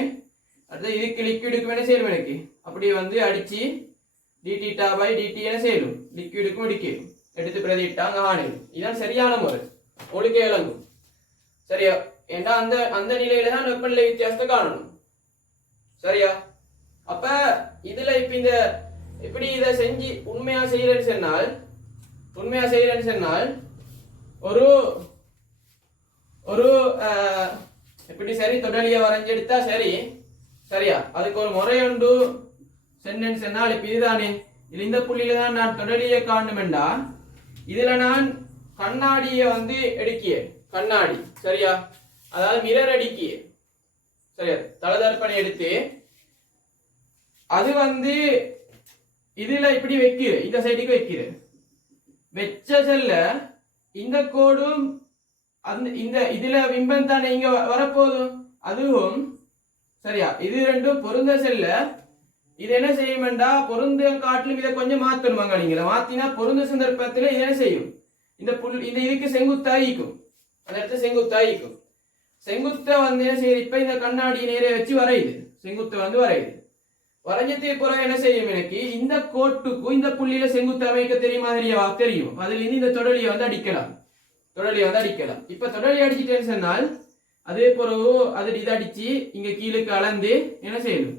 அடுத்து இதுக்கு லிக்விடுக்கு என்ன செய்யணும், எனக்கு அப்படி வந்து அடிச்சு dθ பை dt என்ன செய்யணும், லிக்விடுக்கும் அடிக்கணும், எடுத்து பிரதிட்டாங்க ஆணையும். இதுதான் சரியான முறை, ஒழுக்க இழங்கும் சரியா. ஏன்னா அந்த அந்த நிலையில தான் வெப்பநிலை வித்தியாசத்தை காணணும் சரியா. அப்ப இதுல இப்ப இந்த இப்படி இதை செஞ்சு உண்மையா செய்யறேன்னு சொன்னால் ஒரு ஒரு இப்படி சரி தொடலிய வரைஞ்செடுத்தா சரி சரியா. அதுக்கு ஒரு முறை உண்டு சென்டென்ஸ் என்னால் இப்ப இதுதானே, இதுல இந்த புள்ளியில தான் நான் தொடலிய காணுமெண்டா, இதுல நான் கண்ணாடிய வந்து எடுக்கிய கண்ணாடி சரியா, அதாவது மிரர் அடிக்கிய சரியா, தலதர்ப்பணை எடுத்து அது வந்து இதுல இப்படி வைக்கிற, இந்த சைடுக்கு வைக்கிற வெச்ச செல்ல இந்த கோடும் அந்த இந்த இதுல பிம்பம் தானே இங்க வரப்போதும், அதுவும் சரியா. இது ரெண்டும் பொருந்த செல்ல இது என்ன செய்யும்டா, பொருந்த காட்டிலும் இதை கொஞ்சம் மாத்தணுமாங்க. நீங்க மாத்தினா பொருந்த சந்தர்ப்பத்தில் இது என்ன செய்யும், இந்த புல் இந்த இதுக்கு செங்குத்தாயிக்கும், அந்த இடத்துல செங்குத்தாயிக்கும். செங்குத்த வந்து என்ன செய்யுது, இப்ப இந்த கண்ணாடி நேரே வச்சு வரையுது, செங்குத்த வந்து வரையுது. வரைஞ்சதுக்கு பிறகு என்ன செய்யும், எனக்கு இந்த கோட்டுக்கும் இந்த புள்ளியில செங்குத்து அமைக்க தெரியுமா, தெரியும். அதுல இருந்து இந்த தொடலியை வந்து அடிக்கலாம், இப்ப தொடலி அடிச்சுட்டேன்னு சொன்னால் அதே பிறகு அது இதை அடிச்சு இங்க கீழுக்கு அளந்து என்ன செய்யணும்,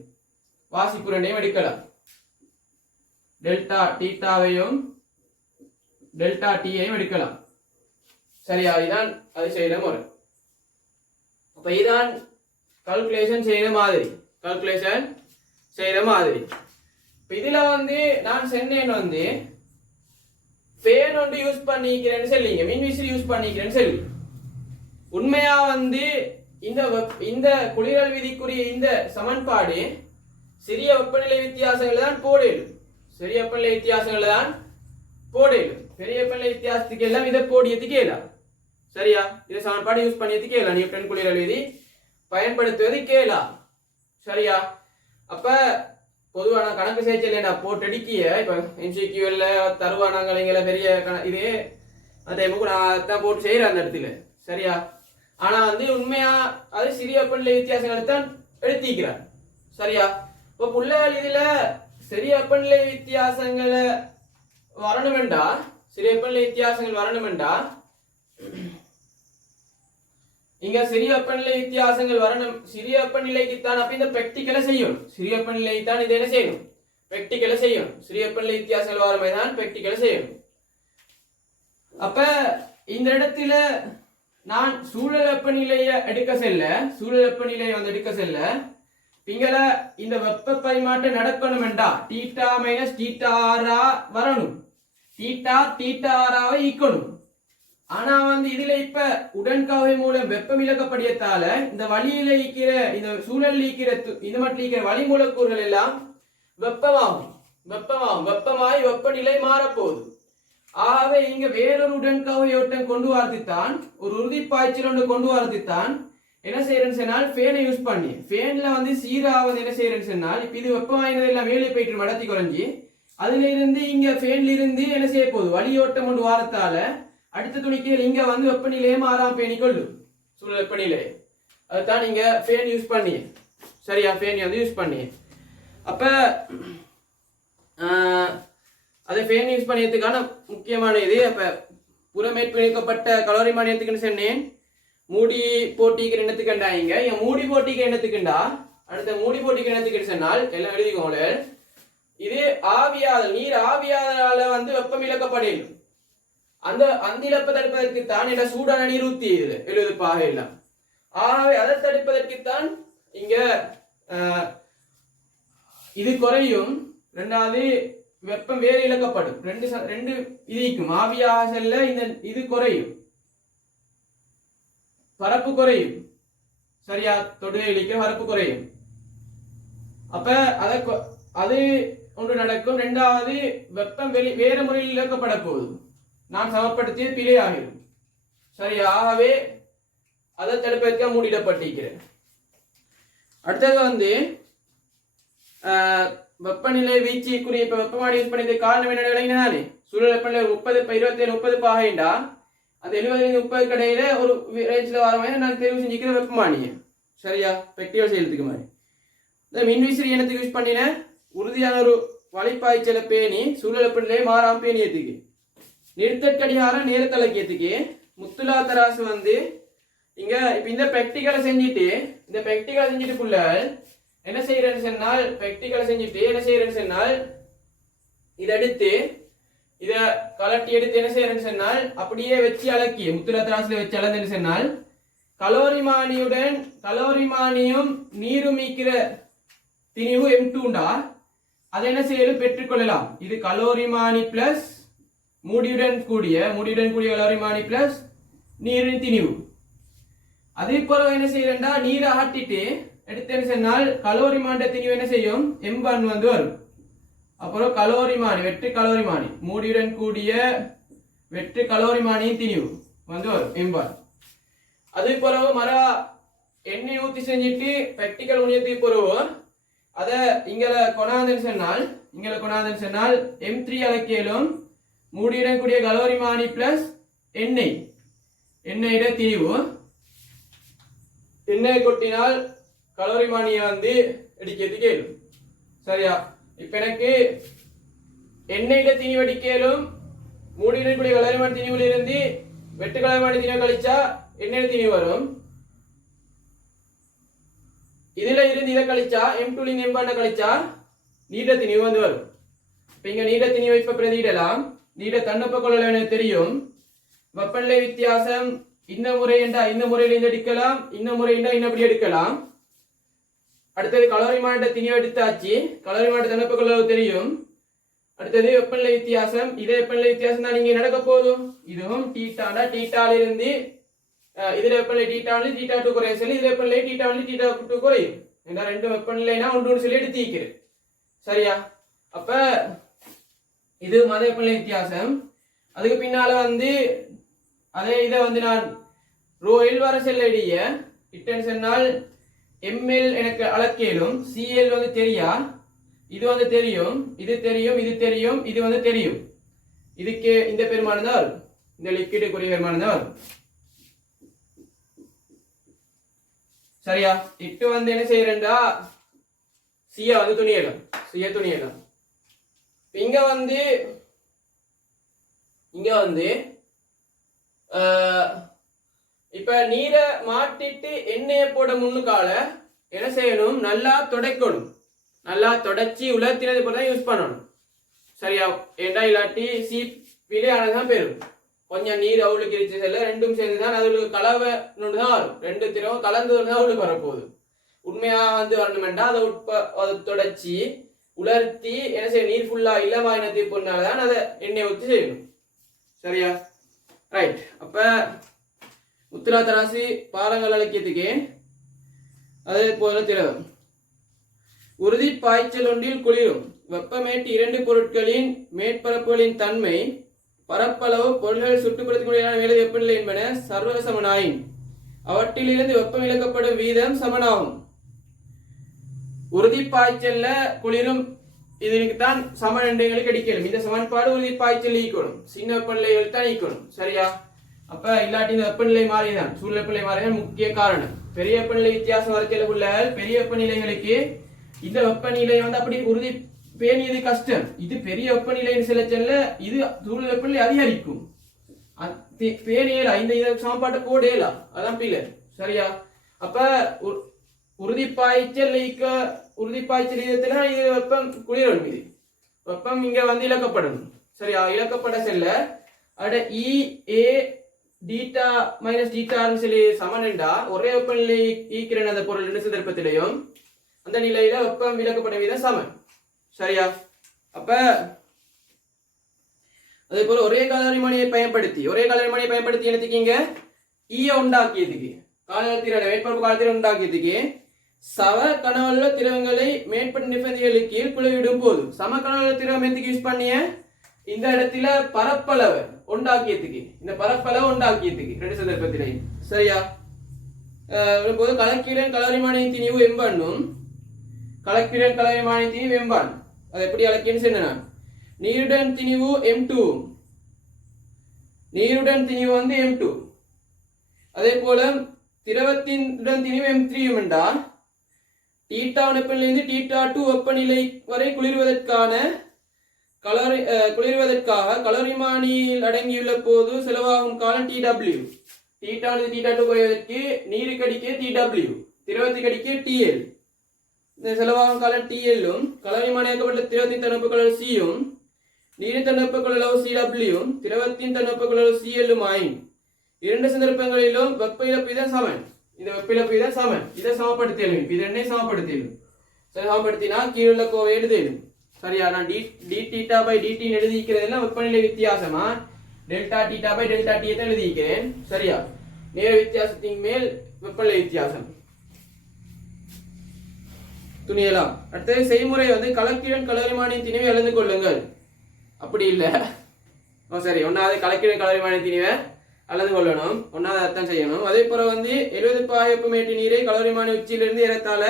வாசிப்புரண்டையும் எடுக்கலாம், டெல்டா டீட்டாவையும் டெல்டா டீயையும் எடுக்கலாம் சரியா. இதுதான் அது செய்யற முறை. அப்ப இதுதான் கால்குலேஷன் செய்யற மாதிரி. இதுல வந்து நான் சொன்னேன் வந்து ஃபேன் ஒன்று யூஸ் பண்ணிக்கிறேன்னு சொல்லிங்க, மின்விசிறி யூஸ் பண்ணிக்கிறேன்னு சொல்லி, உண்மையா வந்து இந்த குளிரல் விதிக்குரிய இந்த சமன்பாடு சிறிய வெப்பநிலை வித்தியாசங்களை தான் போடலும், பெரிய வெப்பநிலை வித்தியாசத்துக்கு எல்லாம் இதை போடியதுக்கு கேலாம் சரியா. இதை சமன்பாடு யூஸ் பண்ணியது கேலாம், நியூட்டன் குளிரல் விதி பயன்படுத்துவது கேலாம் சரியா. அப்ப பொதுவான கணக்கு சேர்ச்சல் போட்டு அடிக்கிய இப்ப எம்சிக்யூல தருவானாங்கள பெரிய இது அந்த டைமுக்கு நான் தான் போட்டு செய்யறேன் அந்த இடத்துல சரியா. ஆனா வந்து உண்மையா அது சிறிய வெப்பநிலை வித்தியாசங்களை தான் எடுத்திக்கிறார் சரியா. இப்ப புள்ளைகள் இதுல சிறிய வெப்பநிலை வித்தியாசங்களை வரணுமெண்டா இங்க சிறிய வெப்பநிலை வித்தியாசங்கள் வரணும், சிறிய வெப்பநிலைக்கு தான் அப்ப இந்த பிராக்டிகலை செய்யும், சிறிய வெப்பநிலை தான் இதை என்ன செய்யணும், பிராக்டிகலை செய்யும், சிறிய வெப்பநிலை வித்தியாசங்கள் வர மாதிரி தான் பிராக்டிகலை செய்யணும். அப்ப இந்த இடத்துல நான் சூழல் வெப்பநிலையை எடுக்க செல்ல இங்கல இந்த வெப்ப பரிமாற்றம் நடக்கணுமெண்டா தீட்டா மைனஸ் தீட்டா ஆரா வரணும், தீட்டா ஆராவை ஈக்கணும். ஆனா வந்து இதுல இப்ப உடன்காவை மூலம் வெப்பம் இழக்கப்படியத்தால இந்த வழியில ஈக்கிற இந்த சூழல் ஈக்கிற இந்த மட்டும் ஈக்கிற வழி மூலக்கூறுகள் எல்லாம் வெப்பமாய் வெப்பநிலை மாறப்போகுது. ஆகவே இங்க வேறொரு உடன்காவை ஓட்டம் கொண்டு வரதுத்தான், ஒரு உறுதி பாய்ச்சல் ஒன்று கொண்டு வரதுத்தான் என்ன செய்யறேன்னு சொன்னால் ஃபேனை யூஸ் பண்ணி, ஃபேன்ல வந்து சீராவது என்ன செய்யறேன்னு சொன்னால் இப்ப இது வெப்பமாயினது எல்லாம் மேலே போயிட்டு மடத்தி குறைஞ்சி அதுல இருந்து இங்க ஃபேன்ல இருந்து என்ன செய்ய போகுது, வழியோட்டம் கொண்டு வாரத்தால அடுத்த துணிக்கையில் இங்க வந்து வெப்பநிலையை மாறாம பேணி கொள்ளும் சூழல் வெப்பநிலை. அதுதான் நீங்க ஃபேன் யூஸ் பண்ணி சரியா ஃபேன் வந்து யூஸ் பண்ணி அப்ப அதை ஃபேன் யூஸ் பண்ணியதுக்கான முக்கியமான இது. அப்ப புறமேற்பிணைக்கப்பட்ட கலோரி மானியத்துக்குன்னு சொன்னேன். மூடி போட்டிக்கு எண்ணத்துக்குண்டாங்க என் மூடி போட்டிக்கு எண்ணத்துக்குண்டா அடுத்த மூடி போட்டிக்கு எண்ணத்துக்கு சொன்னால் எல்லாம் எழுதிக்கோங்க. இது ஆவியாதல் நீர் ஆவியாதலால வந்து வெப்பம் இழக்கப்படையும் அந்த இழப்பை தடுப்பதற்குத்தான் என்ற சூடான நீர் ஊத்தி இதுல 70 பாகை எல்லாம். ஆகவே அதை தடுப்பதற்குத்தான் இங்க இது குறையும். ரெண்டாவது வெப்பம் வேறு இழக்கப்படும். ரெண்டு இதுக்கும் ஆவியாக செல்ல இந்த இது குறையும் பரப்பு குறையும் சரியா தொடுகை இழிக்க பரப்பு குறையும். அப்ப அது ஒன்று நடக்கும். ரெண்டாவது வெப்பம் வேறு முறையில் இழக்கப்பட போகுது. நான் சமப்படுத்திய பிழை ஆகிடும் சரியா. ஆகவே அதை தடுப்பதற்காக மூடிடப்பட்டிருக்கிறேன். அடுத்தது வந்து வெப்பநிலை வீழ்ச்சிக்குரிய இப்ப வெப்பமானி யூஸ் பண்ணது காரணம் என்ன விளங்கினாலே சூழல் வெப்பநிலை 27 பாகைண்டா அந்த 70-30 கடையில ஒரு ரேஞ்சில் வர மாதிரி நான் தெரிவு செஞ்சுக்கிற வெப்பமானியை சரியா பெக்டிவல் செய்யறதுக்கு மாதிரி. இந்த மின்விசிறி எனத்துக்கு யூஸ் பண்ணின உறுதியான ஒரு வழிப்பாய்ச்சலை பேணி சூழல் வெப்பநிலையை மாறாம பேணியத்துக்கு நிறுத்தற்கடிகாரம் நேரத்தலக்கியத்துக்கு முத்துலா தராசு வந்து இங்க இப்ப இந்த பிராக்டிகலை செஞ்சுட்டு என்ன செய்யறேன்னு சொன்னால் பிராக்டிகலை செஞ்சுட்டு என்ன செய்யறேன்னு சொன்னால் இதை எடுத்து இதை கலட்டி எடுத்து என்ன செய்யறேன்னு சொன்னால் அப்படியே வச்சு அளக்கி முத்துலா தராசுல வச்சு அளந்துன்னு சொன்னால் கலோரிமானியும் நீரும் மீக்கிற திணிவு M2 அதை என்ன செய்யலும் பெற்றுக்கொள்ளலாம். இது கலோரிமானி பிளஸ் மூடியுடன் கூடிய கலோரிமானி பிளஸ் நீரின் திணிவு. அதே போல என்ன செய்யறா நீரை ஆட்டிட்டு எடுத்தேன்னு சொன்னால் கலோரிமானிய திணிவு என்ன செய்யும் M1 வந்து வரும். அப்புறம் கலோரிமானி வெற்று கலோரிமானி மூடியுடன் கூடிய வெற்று கலோரிமானியின் திணிவு வந்து வரும் M1. அதே போல எண்ணெய் ஊற்றி செஞ்சுட்டு பிராக்டிகல் உணியத்துக்கு போறவோ அதை இங்களை கொண்டாந்துன்னு சொன்னால் M3 அலக்கியலும் மூடியுடன் கூடிய கலோரிமானி பிளஸ் எண்ணெயிட திணிவு. எண்ணெய் கொட்டினால் கலோரிமானியை வந்து அடிக்கிறதுக்கு இயலும் சரியா. இப்ப எனக்கு எண்ணெயிட திணிவு அடிக்கலும் மூடியுடன் கூடிய கலோரிமானி திணிவுல இருந்து வெட்டு கலோரிமானி திணிவு கழிச்சா எண்ணெய் திணிவு வரும். இதுல இருந்து இதை கழிச்சா M2 M1 கழிச்சா நீட திணிவு வந்து வரும். இப்ப இங்க நீட திணிவை இப்ப பிரதியிடலாம். நீட தன்னொப்ப கொள்ள எனக்கு தெரியும். வெப்பநிலை வித்தியாசம் இந்த முறை என்றா இந்த முறையில இருந்து எடுக்கலாம், இந்த முறை என்றா இன்னபடி எடுக்கலாம். அடுத்தது கலோரிமானிய திணிவு எடுத்தாச்சு. கலோரிமானிய தன்னொப்ப கொள்ள தெரியும். அடுத்தது வெப்பநிலை வித்தியாசம். இதே வெப்பநிலை வித்தியாசம் தான் இங்க நடக்க போதும். இதுவும் டீட்டால இருந்து இதுல வெப்பநிலை டீட்டா2 குறைய சொல்லி இதுல வெப்பநிலை டீட்டா2 குறையும். ஏன்னா ரெண்டு வெப்பநிலைனா ஒன்று சொல்லி எடுத்திருக்கிறேன் சரியா. அப்ப இது மத வெப்பநிலை வித்தியாசம். அதுக்கு பின்னால வந்து அதே இதை வந்து நான் ρL வர செல்லடிய இட்டன் சொன்னால் ml எனக்கு அளக்கேலும் cl வந்து தெரியா. இது வந்து தெரியும், இது தெரியும், இது தெரியும், இது வந்து தெரியும். இதுக்கு இந்த பெருமானம் தான் வரும், இந்த லிக்விடுக்குரிய பெருமானம் தான் வரும் சரியா. இட்டு வந்து என்ன செய்யறேன்டா சிய வந்து துணியலாம். இங்க வந்து இப்ப நீரை மாட்டிட்டு எண்ணெயை போட முன்னுக்கால என்ன செய்யணும் நல்லா துடைக்கணும். நல்லா தொடச்சி உலர்த்தினது போல தான் யூஸ் பண்ணணும் சரியா. ஏண்டா இல்லாட்டி சீப்பிலே ஆனதுதான் பெரும். கொஞ்சம் நீர் அவளுக்கு இரிச்சு செல்ல ரெண்டும் சேர்ந்துதான் அவளுக்கு கலவை தான் வரும். ரெண்டு திரவம் கலந்து தான் அவளுக்கு வரப்போகுது. உண்மையா வந்து வரணுமெண்டா அதை தொடச்சி உலர்த்தி என்ன செய்ய நீர் ஃபுல்லா இல்லாம இனத்தை பொண்ணால்தான் அதை எண்ணெய் ஊற்றி செய்யணும் சரியா. ரைட். அப்ப முத்துலா தராசி பாலங்கள் அழைக்கிறதுக்கு அதே போல திரவம் உறுதி பாய்ச்சல் ஒன்றில் குளிரும் வெப்பமேட்டு இரண்டு பொருட்களின் மேற்பரப்புகளின் தன்மை பரப்பளவு பொருள்கள் சுட்டுப்புறத்துக்குள்ளான மேலே வெப்பநிலை என்பன சர்வ சமனாயின் அவற்றிலிருந்து வெப்பம் இழக்கப்படும் வீதம் சமனாகும். உறுதி பாய்ச்சல்ல குளிரும் இதுக்குத்தான் சமன் எண்களுக்கு அடிக்கணும். இந்த சமன்பாடு உறுதி பாய்ச்சல் ஈக்கணும், சின்ன வெப்பநிலைகள் தான் ஈக்கணும் சரியா. அப்ப இல்லாட்டி இந்த வெப்பநிலை மாறிதான் சூழல் வெப்பநிலை மாறிதான் முக்கிய காரணம். பெரிய வெப்பநிலை வித்தியாசம் வரச்சல உள்ள பெரிய வெப்பநிலைகளுக்கு இந்த வெப்பநிலை வந்து அப்படி உறுதி பேணியது கஷ்டம். இது பெரிய வெப்பநிலைன்னு சில செல்ல இது சூழல் வெப்பநிலை அதிகரிக்கும். பேணியல இந்த சமன்பாட்டை போடல அதான் பிள்ளை சரியா. அப்ப உறுதிப்பாய்ச்சல் உறுதிப்பாய்ச்சல் விதத்துல இது வெப்பம் குளிரும். இது வெப்பம் இங்க வந்து இழக்கப்படும் சரியா. இழக்கப்பட செல்ல அட இ ஏ டீட்டா மைனஸ் டீட்டான்னு சொல்லி சமன்டா ஒரே வெப்பநிலை ஈக்கிறேன் அந்த பொருள் ரெண்டு சந்தர்ப்பத்திலையும் அந்த நிலையில வெப்பம் இழக்கப்பட்ட விதம் சமன் சரியா. அப்ப அதே போல ஒரே கலோரிமானியை பயன்படுத்தி என்னத்துக்கீங்க ஈய உண்டாக்கியதுக்கு காலத்திறன் மேற்பரப்பு காலத்திறன் உண்டாக்கியதுக்கு சம கனவுள்ள திரவங்களை மேற்பட்ட நிபந்தனைகளுக்கு கீழ் குளிர்விடும் போது சம கனவுள்ள திரவம் எதுக்கு யூஸ் பண்ணிய இந்த இடத்துல பரப்பளவு உண்டாக்கியதுக்கு இந்த பரப்பளவு உண்டாக்கியதுக்கு ரெண்டு சந்தர்ப்பத்திலையும் சரியா. போது கலக்கிடன் கலோரிமானியின் திணிவு எம்பண்ணும் கலக்கிடன் கலோரிமானியின் திணிவு எம்பான் அது எப்படி அலக்கின்னு சொன்னா நீருடன் திணிவு M2 நீருடன் திணிவு வந்து M2 அதே போல திரவத்தின் திணிவு M3 என்றால் தீட்டா வெப்பநிலையிலிருந்து தீட்டா 2 வெப்பநிலை வரை குளிர்வதற்காக கலோரிமானியில் அடங்கியுள்ள போது செலவாகும் காலம் TW. தீட்டா தீட்டா 2 குறைவதற்கு நீருக்கு அடிக்க TW திரவத்துக்கு அடிக்க TL. இந்த செலவாகும் காலம் TLும் கலோரிமானியாக்கப்பட்ட திரவத்தின் தன்வெப்ப கொள்ளளவு Cயும் நீரின் தன்வெப்ப கொள்ளளவு CW திரவத்தின் தன்வெப்ப கொள்ளளவு CLும் ஆயின் இரண்டு சந்தர்ப்பங்களிலும் வெப்ப இழப்பு தான் சமன். இந்த வெப்ப இழப்பு தான் சமன். இதை சமப்படுத்தியலும் இது ரெண்டையும் சமப்படுத்தியலும் சமப்படுத்தினா கீழுள்ள கோவை எழுதிடும் சரியா. நான் டி தீட்டா பை dt எழுதிக்கிறதுல வெப்பநிலை வித்தியாசமா delta theta by delta T தான் எழுதிக்கிறேன் சரியா. நேர வித்தியாசத்தின் மேல் வெப்பநிலை வித்தியாசம் துணியலாம். அடுத்தது செய்முறை வந்து கலக்கிடன் கலோரிமானியின் திணிவை அளந்து கொள்ளுங்கள். அப்படி இல்லை சரி ஒன்னாவது கலக்கிடன் கலோரிமானியின் திணிவை அளந்து கொள்ளணும் ஒன்னாவது அர்த்தம் செய்யணும். அதே போல வந்து 70 பாகை வெப்பமேற்று நீரை கலோரிமானி உச்சியிலிருந்து ஏறத்தாழ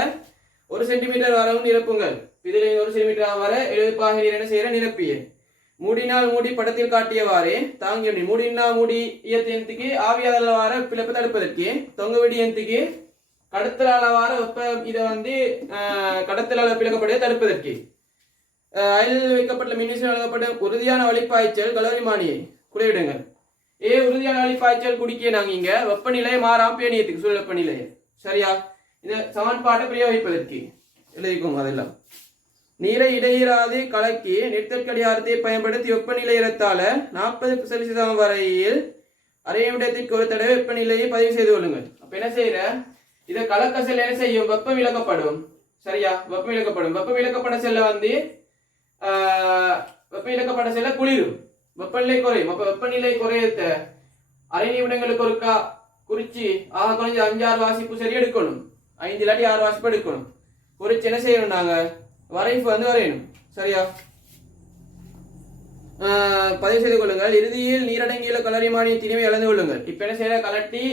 1 சென்டிமீட்டர் வரவும் நிரப்புங்கள். இதில் 1 சென்டிமீட்டர் வர 70 பாகை நீர் என்ன செய்யற நிரப்பிய மூடினால் மூடி படத்தில் காட்டியவாறே தாங்கி மூடினா மூடி இயத்தியத்துக்கு ஆவியாதல வார பிளப்பு தடுப்பதற்கு தொங்க வெடியத்துக்கு கடத்தலால வார வெப்ப இதை வந்து கடத்தலால பிளக்கப்படுவதை தடுப்பதற்கு அயலில் வைக்கப்பட்ட மின்னிசையில் வழங்கப்பட்ட உறுதியான வழிப்பாய்ச்சல் கலோரிமானியை குளிரிடுங்கள். உறுதியான வழிப்பாய்ச்சல் குடிக்க நாங்க இங்க வெப்பநிலை மாறாம பேணியத்துக்கு சூழல் வெப்பநிலையை சரியா. இந்த சமன்பாட்டை பிரயோகிப்பதற்கு எழுதிக்கோங்க. அதெல்லாம் நீரை இடையிறாது கலக்கி நிறுத்தற்கடிகாரத்தை பயன்படுத்தி வெப்பநிலை ஏறத்தாழ 40 செல்சியஸ் வரையில் அரை நிமிடத்திற்கு ஒரு தடவை வெப்பநிலையை பதிவு செய்து கொள்ளுங்கள். அப்ப என்ன செய்யற இதை கலக்க செல்ல என்ன செய்யும் வெப்பம் இழக்கப்படும் சரியா. வெப்பம் இழக்கப்படும். வெப்பம் இழக்கப்பட செல்ல வந்து வெப்பம் இழக்கப்பட செல்ல குளிரும் வெப்பநிலை குறையும். அப்ப வெப்பநிலை குறையத்த அரை நிமிடங்களுக்கு ஒருக்கா குறிச்சு குறைஞ்ச 5-6 வாசிப்பு சரி எடுக்கணும். 5 இல்லாட்டி 6 வாசிப்பு எடுக்கணும். குறிச்சு என்ன செய்யணும் நாங்க வரைப்பு வந்து வரையணும் சரியா. பதிவு செய்து கொள்ளுங்கள். இறுதியில் நீரடங்கியுள்ள கலோரிமானியின் திணிவை அளந்து கொள்ளுங்கள். இப்ப என்ன செய்யற கலட்டி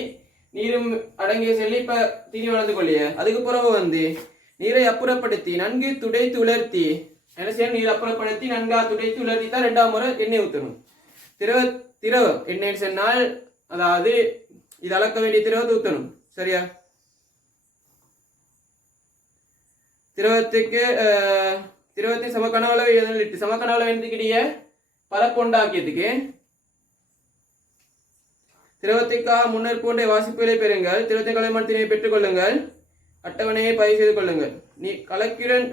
நீரும் அடங்கிய செல்லி இப்ப திணிவு அளந்து கொள்ளிய அதுக்கு பிறகு வந்து நீரை அப்புறப்படுத்தி நன்கு துடைத்து உலர்த்தி என்ன செய்யணும் நீர் அப்புறப்படுத்தி நன்கா துடைத்து உலர்த்தி தான் 2ஆம் முறை எண்ணெய் ஊற்றணும். திரவம் எண்ணெய் சொன்னால் அதாவது இது அளக்க வேண்டிய திரவத்தை ஊற்றணும் சரியா. திரவத்தின் சமக்கனவளவு எழுதிக்கிட்டிய பரப்புண்டாக்கியதுக்கு திரவத்திற்காக முன்னர் போன்ற வாசிப்புகளை பெறுங்கள். திரவத்தின் கலோரிமானி திணிவை பெற்றுக் கொள்ளுங்கள். அட்டவணையை பதிவு செய்து கொள்ளுங்கள். நீ கலக்கிடன்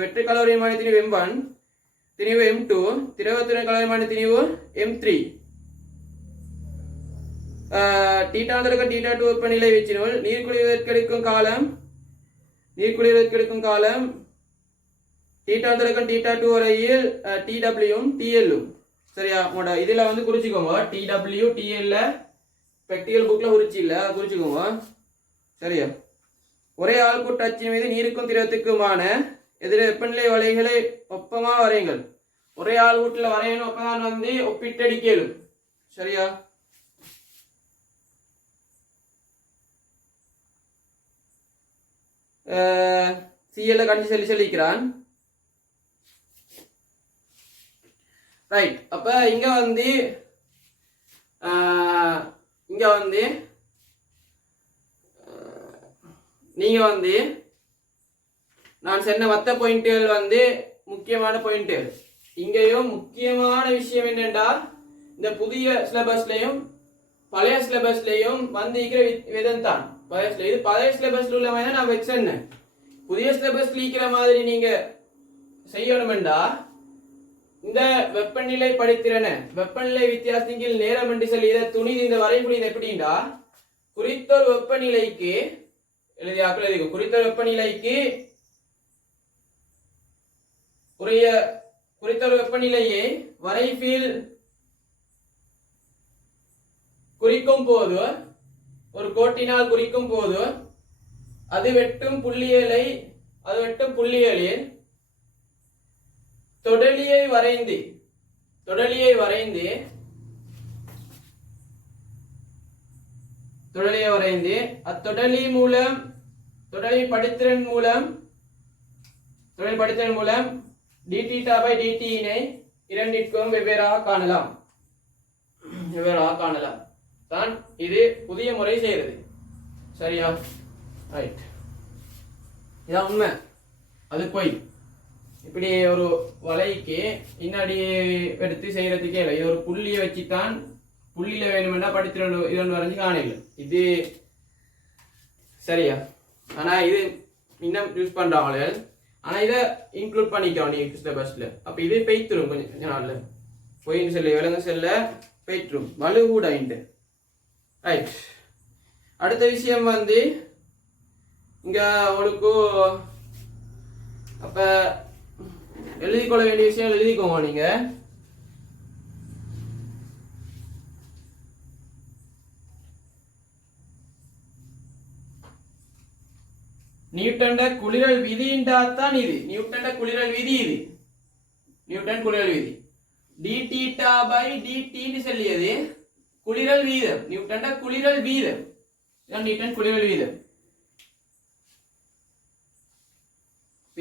வெற்று கலோரிமானி திணிவு M1 திணிவு M2 திரவத்துடன் கலோரிமானி திணிவு M3 டீட்டா டீட்டா 2 வெப்பநிலை வீச்சினுள் நீர் குளிர்வதற்கெடுக்கும் காலம் டீட்டா டீட்டா 2 வரையில் TWம் TLும் சரியா. இதுல வந்து குறிச்சுக்கோங்க TW TL பிராக்டிகல் புக்ல குறிச்சி இல்ல குறிச்சுக்கோங்க சரியா. ஒரே ஆள்கூட்டு அச்சின் மீது நீருக்கும் திரவத்துக்குமான எதிர வெப்பநிலை வளைகளை ஒப்பமா வரையுங்கள். ஒரே ஆள்கூட்டில் வரையணும் அப்பதான் வந்து ஒப்பிட்டடிக்கலும் சரியா. சிஎல்ல கண்டி சொல்லிக்கிறான் ரைட். அப்ப இங்க வந்து இங்க வந்து நீங்க வந்து நான் சொன்ன மற்ற பாயிண்ட்கள் வந்து முக்கியமான பாயிண்ட்கள். இங்கேயும் முக்கியமான விஷயம் என்னென்றா இந்த புதிய சிலபஸ்லையும் பழைய சிலபஸ்லையும் வந்து விதம் தான் பழைய சிலபஸ்ல உள்ள மாதிரி நான் வச்சேன். புதிய சிலபஸ்ல இருக்கிற மாதிரி நீங்க செய்யணுமெண்டா இந்த வெப்பநிலை படித்திறன வெப்பநிலை வித்தியாசத்தில் நேரம் என்று சொல்லி இதை துணி இந்த வரைபுலி எப்படின்னா குறித்தொரு வெப்பநிலைக்கு எழுதியாக்கள் குறித்தொரு வெப்பநிலைக்கு குறித்தொரு வெப்பநிலையை வரைபில் குறிக்கும் போது ஒரு கோட்டினால் குறிக்கும் போது அது வெட்டும் புள்ளிகளில் தொடலியை வரைந்து அத்தொடலி மூலம் தொடலி படித்திறன் மூலம் dθ by dt இனை இரண்டிற்கும் வெவ்வேறாக காணலாம் தான் இது புதிய முறை செய்யறது. சரியா? ரைட். இதான் உண்மை, அது போய் இப்படி ஒரு வலைக்கு இன்னாடி எடுத்து செய்யறதுக்கே இல்லை. இது ஒரு புள்ளியை வச்சுத்தான் புள்ளியில வேணுமெண்டா படித்திரண்டு இரண்டு வரைஞ்சு காணல இது. சரியா? ஆனா இது இன்னும் யூஸ் பண்றாங்களே. ஆனா இதை இன்க்ளூட் பண்ணிக்கிறோம் நீ சிலபஸ்ல. அப்ப இது பெய்த்துரும் கொஞ்ச நாள்ல போயின்னு சொல்ல விலங்கு செல்ல பெய்த்துரும் வலு கூட இண்டு. ரைட். அடுத்த விஷயம் வந்து இங்க உங்களுக்கு அப்ப எழுதிக்கொள்ள வேண்டிய விஷயம் எழுதிக்கோங்க. நீங்க நியூட்டன்ட குளிரல் விதிண்டாத்தான் இது. நியூட்டன்ட குளிரல் விதி இது. நியூட்டன் குளிரல் விதி dθ by dt ன்னு சொல்லியது குளிரல் வீதம். நியூட்டன்ட குளிரல் வீதம் இதான் நியூட்டன் குளிரல் வீதம்.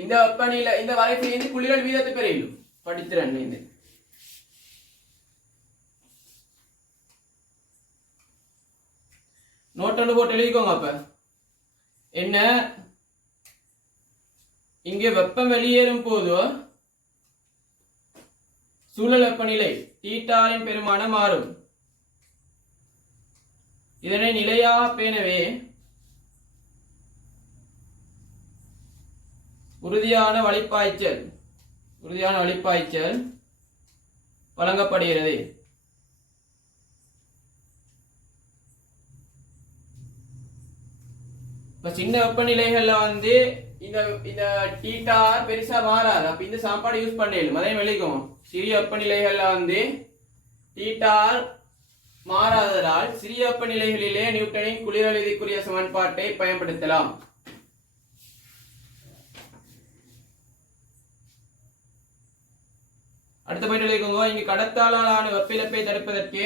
இந்த வெப்பநிலை இந்த வரைபடம் குளிரல் வீதத்தை பெறையிலும் படித்திறன் இந்த நோட் ஒன்று போட்டு எழுதிக்கோங்க. அப்ப என்ன இங்கே வெப்பம் வெளியேறும் போது சூழல் வெப்பநிலை தீட்டாவின் பெருமானம் மாறும். இதனை நிலையாக பேணவே உறுதியான வழிப்பாய்ச்சல் வழங்கப்படுகிறது. சின்ன வெப்பநிலைகள்ல வந்து இந்த தீட்டா பெருசா மாறாது. அப்ப இந்த சாப்பாடு யூஸ் பண்ணல அதையும் வெளிக்கும். சிறிய வெப்பநிலைகள்ல வந்து தீட்டா மாறாததால் சிறிய வெப்பநிலைகளிலே நியூட்டனின் குளிரல் விதிக்குரிய சமன்பாட்டை பயன்படுத்தலாம். அடுத்த பாயிண்ட் எழுதிக்கோங்க. இங்கு கடத்தாலான வெப்ப இழப்பை தடுப்பதற்கு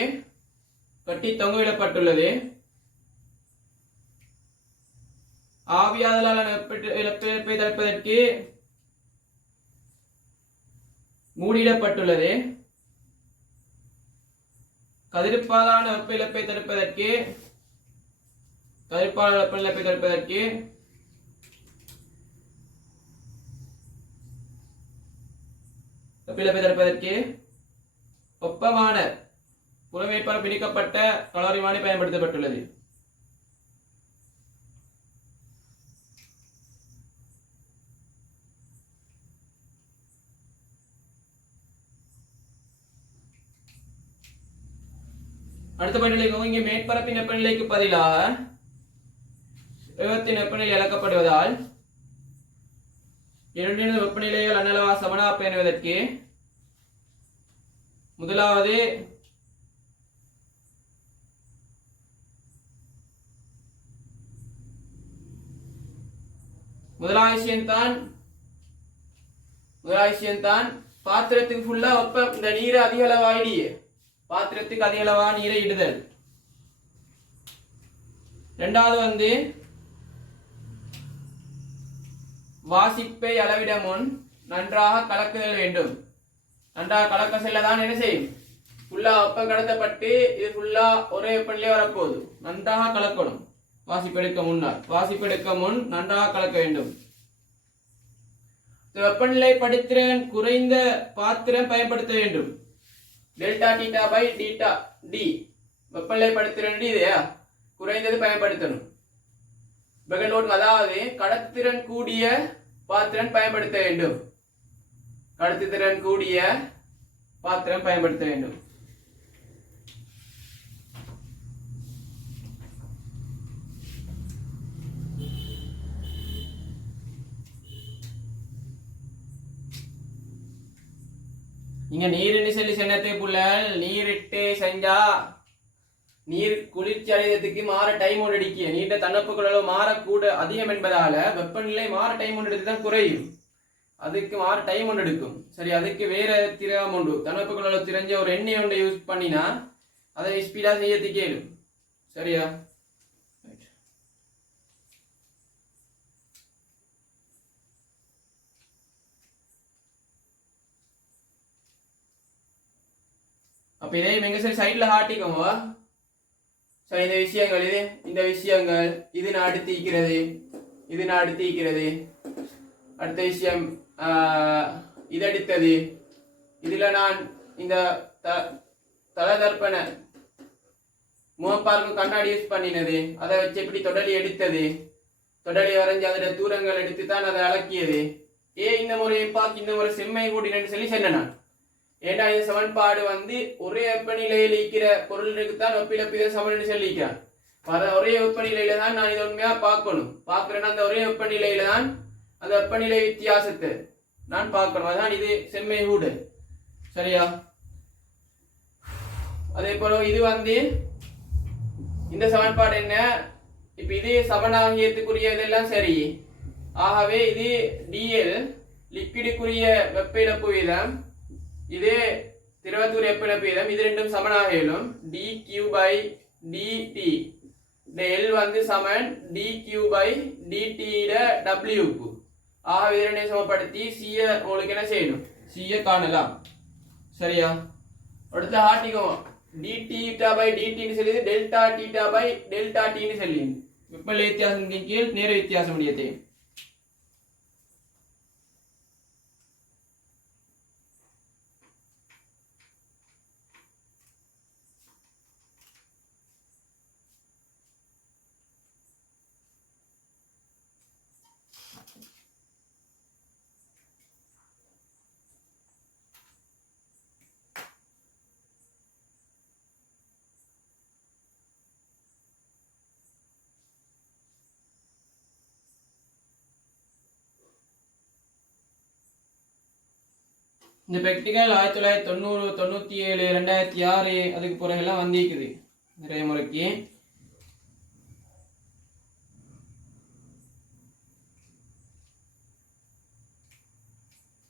கட்டி தொங்கவிடப்பட்டுள்ளது. ஆவியாதலான வெப்ப இழப்பை தடுப்பதற்கு மூடிடப்பட்டுள்ளது. கதிர்ப்பாலான வெப்ப இழப்பை தடுப்பதற்கு வெப்பமான புறமேற்பரப்பு பிடிக்கப்பட்ட கலோரிமானி பயன்படுத்தப்பட்டுள்ளது. அடுத்த பாயிண்ட் இங்கே மேற்பரப்பின் வெப்பநிலைக்கு பதிலாக திரவத்தின் வெப்பநிலை இழக்கப்படுவதால் இரண்டின் வெப்பநிலைகள் அன்னளவா சமனா பேணுவதற்கு முதலாவது விஷயம்தான் பாத்திரத்துக்கு ஃபுல்லா வெப்பம் இந்த நீரை அதிக அளவாயிடியே பாத்திரத்துக்கு அதிக அளவா நீரை இடுதல். இரண்டாவது வந்து வாசிப்பை அளவிட முன் நன்றாக கலக்குதல் வேண்டும். நன்றாக கலக்க செல்லதான் என்ன செய்யும் ஃபுல்லா வெப்பம் கடத்தப்பட்டு இது ஃபுல்லா ஒரே வெப்பநிலை வரப்போகுது. நன்றாக கலக்கணும். வாசிப்பெடுக்க முன் நன்றாக கலக்க வேண்டும். வெப்பநிலை படித்திறன் குறைந்த பாத்திரம் பயன்படுத்த வேண்டும். Delta theta by theta T வெப்பநிலை படித்திறன் இது குறைந்தது பயன்படுத்தணும். அதாவது கடத்துத்திறன் கூடிய பாத்திரம் பயன்படுத்த வேண்டும். கடத்துத்திறன் கூடிய பாத்திரம் பயன்படுத்த வேண்டும். இங்க நீர் சொல்லி சொன்னதே புள்ளல் நீரிட்டு செஞ்சா நீர் குளிர்ச்சி அடைவதற்கு மாற டைம் ஒன்று அடிக்க நீண்ட தன்னப்புகள் அளவு மாறக்கூட அதிகம் என்பதால வெப்பநிலை மாற டைம் ஒன்று எடுத்து தான் குறையும். அதுக்கு மாற டைம் ஒன்று எடுக்கும். சரி, அதுக்கு வேற திரவம் உண்டு. தன்னப்புகள் அளவு திரஞ்ச ஒரு எண்ணெய் ஒன்றை யூஸ் பண்ணினா அதை ஸ்பீடா செய்யறதுக்கு இயலும். சரியா? அப்ப இதே எங்க சரி சைட்ல காட்டிக்கோங்க. சரி, இந்த விஷயங்கள் இது நான் அடுத்திக்கிறது, இது நான் அடுத்திக்கிறது. அடுத்த விஷயம் இது அடுத்தது. இதுல நான் இந்த தலதர்ப்பண முகப்பார்க்கும் கண்ணாடி யூஸ் பண்ணினது. அதை வச்சு எப்படி தொடலி எடுத்தது, தொடலி வரைஞ்சி அதோட தூரங்கள் எடுத்து தான் அதை அளக்கியது. இந்த முறையை பார்த்து இந்த முறை செம்மை கூட்டினு சொல்லி சொன்னேன் நான். ஏன்னா இந்த சமன்பாடு ஒரே வெப்பநிலையில் இருக்கிற பொருளுக்கு தான் வெப்பிலப்பித சமன் சொல்லிக்கிறான். ஒரே வெப்பநிலையில தான் நான் இதை உண்மையா பார்க்கணும். பார்க்கிறேன்னா அந்த ஒரே வெப்பநிலையில தான் அந்த வெப்பநிலை வித்தியாசத்தை நான் பார்க்கணும். அதான் இது செம்மை கூடு. சரியா? அதே போல இது இந்த சமன்பாடு என்ன? இப்ப இது சமனாகியத்துக்குரிய இதெல்லாம் சரி. ஆகவே இது டிஎல் லிக்விடுக்குரிய வெப்ப இழப்பு வீதம், இது திரவத்துக்குரிய வெப்ப இழப்பு வீதம். இது ரெண்டும் சமனாக இயலும். dq by dt இந்த L Saman dq by dt w க்கு. ஆகவே இதனை சமப்படுத்தி C உங்களுக்கு என்ன செய்யணும்? C காணலாம். சரியா? அடுத்து ஆட்டிக்கும் dθ by dt ன்னு சொல்லி டெல்டா θ by டெல்டா t ன்னு சொல்லி வெப்பநிலை வித்தியாசத்தின் கீழ் நேர வித்தியாசம் முடியத்தை. இந்த பிராக்டிகல் 1990, 97, 2006 அதுக்கு பிறகுலாம் வந்திருக்குது நிறைய முறைக்கு.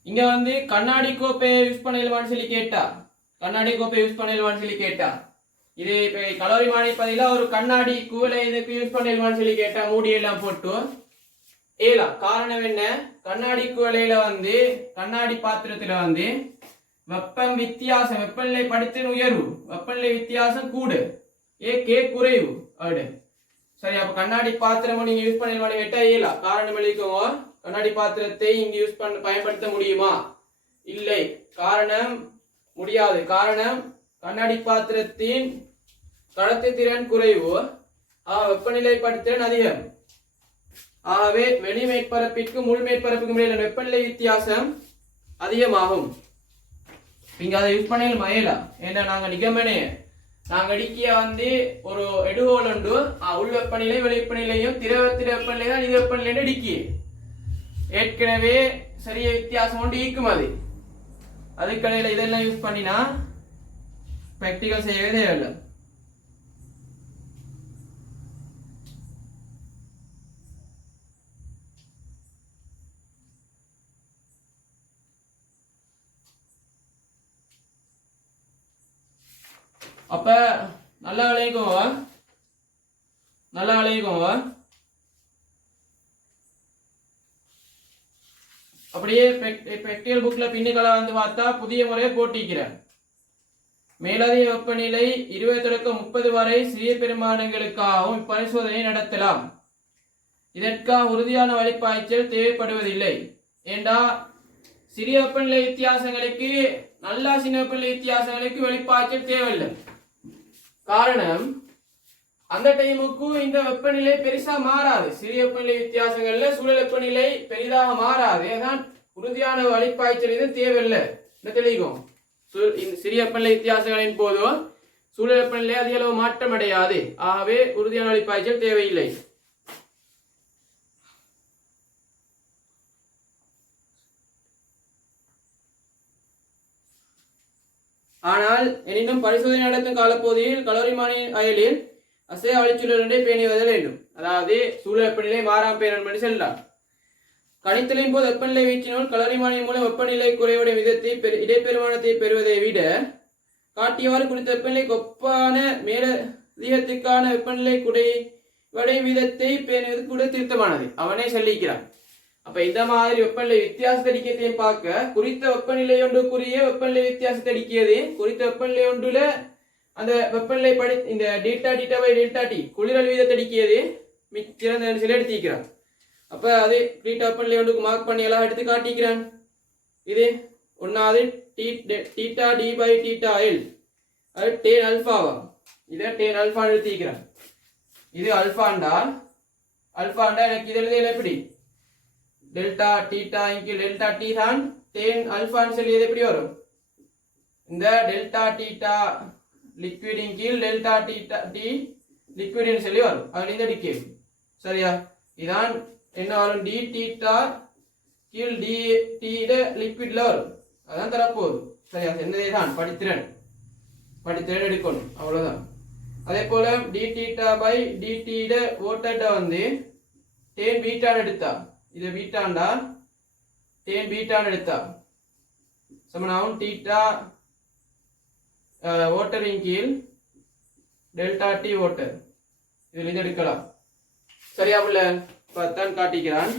இங்க கண்ணாடி கோப்பை யூஸ் பண்ணலாம்னு சொல்லி கேட்டா, கண்ணாடி கோப்பை யூஸ் பண்ணலாம்னு சொல்லி கேட்டா, இது இப்ப கலோரி மானிப்பதில ஒரு கண்ணாடி குவளை இதுக்கு யூஸ் பண்ணலாம்னு சொல்லி கேட்டா மூடி எல்லாம் போட்டு ஏலாம். காரணம் என்ன? கண்ணாடி குவளையில கண்ணாடி பாத்திரத்துல வெப்பம் வித்தியாசம், வெப்பநிலை படித்தின் உயர்வு, வெப்பநிலை வித்தியாசம் கூடு, கே குறைவு அப்படி. சரி, அப்ப கண்ணாடி பாத்திரம் நீங்க யூஸ் பண்ண கேட்டா ஏலாம். காரணம் எழுதிக்கோங்க. கண்ணாடி பாத்திரத்தை இங்க யூஸ் பயன்படுத்த முடியுமா? இல்லை. காரணம் முடியாது. காரணம் கண்ணாடி பாத்திரத்தின் கடத்து திறன் குறைவு, வெப்பநிலை படித்திறன் அதிகம். ஆகவே வெளி மேற்பரப்பிற்கும் உள் மேற்பரப்புக்கும் இடையிலான வெப்பநிலை வித்தியாசம் அதிகமாகும். இங்க அதை யூஸ் பண்ண மயலா. ஏன்னா நாங்க அடிக்கிய ஒரு எடுகோல் உண்டு. உள் வெப்பநிலை வெளி வெப்பநிலையும் திரவத்திர வெப்பநிலை தான் இது வெப்பநிலை அடிக்கி ஏற்கனவே சரிய வித்தியாசம் ஒன்று ஈக்கும். அதுக்கடையில இதெல்லாம் யூஸ் பண்ணினா பிராக்டிகல் செய்யவே தேவையில்லை. அப்ப நல்லா விளைவிக்கோங்க, நல்லா விளைவிக்கோங்க. அப்படியே பிராக்டிகல் புக்ல பின்னுக்களை பார்த்தா புதிய முறையை போட்டிக்கிறேன். மேலதிக வெப்பநிலை 20 தொடக்கம் 30 வரை சிறிய பெருமானங்களுக்காகவும் இப்பரிசோதனை நடத்தலாம். இதற்காக உறுதியான வழிப்பாய்ச்சல் தேவைப்படுவதில்லை. ஏண்டா சிறிய வெப்பநிலை வித்தியாசங்களுக்கு நல்லா சின்ன வெப்பநிலை வித்தியாசங்களுக்கு வெளிப்பாய்ச்சல் தேவையில்லை. காரணம் அந்த டைமுக்கு இந்த வெப்பநிலை பெருசா மாறாது. சிறிய வெப்பநிலை வித்தியாசங்கள்ல சூழல் வெப்பநிலை பெரிதாக மாறாது. அதான் உறுதியான வழிப்பாய்ச்சல் இது தேவையில்லை. தெளிக்கும் சிறிய வெப்பநிலை வித்தியாசங்களின் போதும் சூழல் வெப்பநிலை அதிக அளவு மாற்றம் அடையாது. ஆகவே உறுதியான வழிப்பாய்ச்சல் தேவையில்லை. ஆனால் எனினும் பரிசோதனை நடத்தும் காலப்பகுதியில் கலோரிமானி அயலில் அசைய வழிச்சூழலை பேணுவது வேண்டும். அதாவது சூழல் வெப்பநிலை மாறாம் பேணல் செல்லலாம். கணித்தலின் போது வெப்பநிலை வீச்சினுள் கலோரிமானின் மூலம் வெப்பநிலை குறைவுடைய விதத்தை இடைப்பெருமானத்தை பெறுவதை விட காட்டியவாறு குறித்த வெப்பநிலை கொப்பான மேலதிகத்துக்கான வெப்பநிலை குறைவடையும் விதத்தை பேணுவது கூட திருத்தமானது. அவனே சொல்லிக்கிறான். அப்ப இந்த மாதிரி வெப்பநிலை வித்தியாசத்தை அடிக்கிறதையும் பார்க்க குறித்த வெப்பநிலை ஒன்றுக்குரிய வெப்பநிலை வித்தியாசத்தை அடிக்கிறது. குறித்த வெப்பநிலை ஒன்றுல அந்த வெப்பநிலை இந்த delta theta by delta T குளிரல் வீதத்தை அடிக்கிறது மிச்சிறந்த சில எடுத்திக்கிறான். அப்ப அது டீட்டா வெப்பநிலை ஒன்றுக்கு மார்க் பண்ணி எல்லாம் எடுத்து காட்டிக்கிறான். இது ஒன்னாவது theta T by theta L அது டேன் அல்பாவா. இதை டேன் அல்பான்னு எடுத்திக்கிறான். இது அல்பாண்டா எனக்கு இது எழுதியல எப்படி டெல்டா டீட்டா இங்கு டெல்டா டி தான் டேன் அல்பான்னு சொல்லி இது எப்படி வரும்? இந்த டெல்டா டீட்டா லிக்விடின் கீழ் டெல்டா டீட்டா டி லிக்விடின் சொல்லி வரும். அதுல இந்த டிக்கே சரியா? இதான் என்ன வரும்? டி டீட்டா கீழ் டி டி லிக்விட்ல வரும். அதான் தரப்போகுது சரியா? என்னதான் படித்திறன் எடுக்கணும் அவ்வளவுதான். அதே போல d theta by d t ஓட்டட்ட வந்து டேன் பீட்டான் எடுத்தா இது பீட்டாண்டா டேன் பீட்டான் எடுத்தா சமனாகும் டீட்டா ஓட்டரின் கீழ் டெல்டா டி ஓட்டர் இதில் இது எடுக்கலாம் சரியா? புள்ள பத்தான் காட்டிக்கிறான்.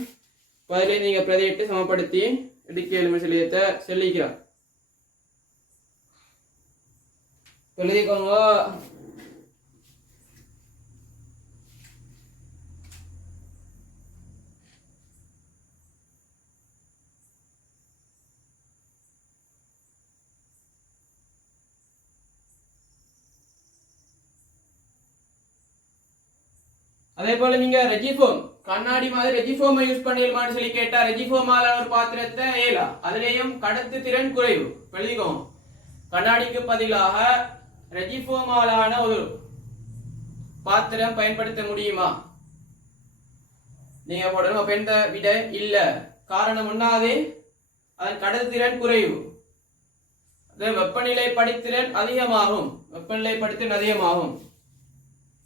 பதிலே நீங்க பிரதியிட்டு சமப்படுத்தி எடுக்க எலும்பு செல்லியத்தை செல்லிக்கிறான். எழுதிக்கோங்க. அதே போல நீங்க ரெஜிஃபோம் கண்ணாடி மாதிரி ரெஜிஃபோமை யூஸ் பண்ணிடலாம்னு சொல்லி கேட்டா ரெஜிஃபோமால ஒரு பாத்திரத்தை ஏலா அதுலயும் கடத்து திறன் குறைவு. எழுதிக்கோங்க. கண்ணாடிக்கு பதிலாக ரெஜிஃபோமாலான ஒரு பாத்திரம் பயன்படுத்த முடியுமா? நீங்க போடணும். அப்ப எந்த விட இல்ல. காரணம் ஒன்னாது அதன் கடத்து திறன் குறைவு. வெப்பநிலை படித்திறன் அதிகமாகும்.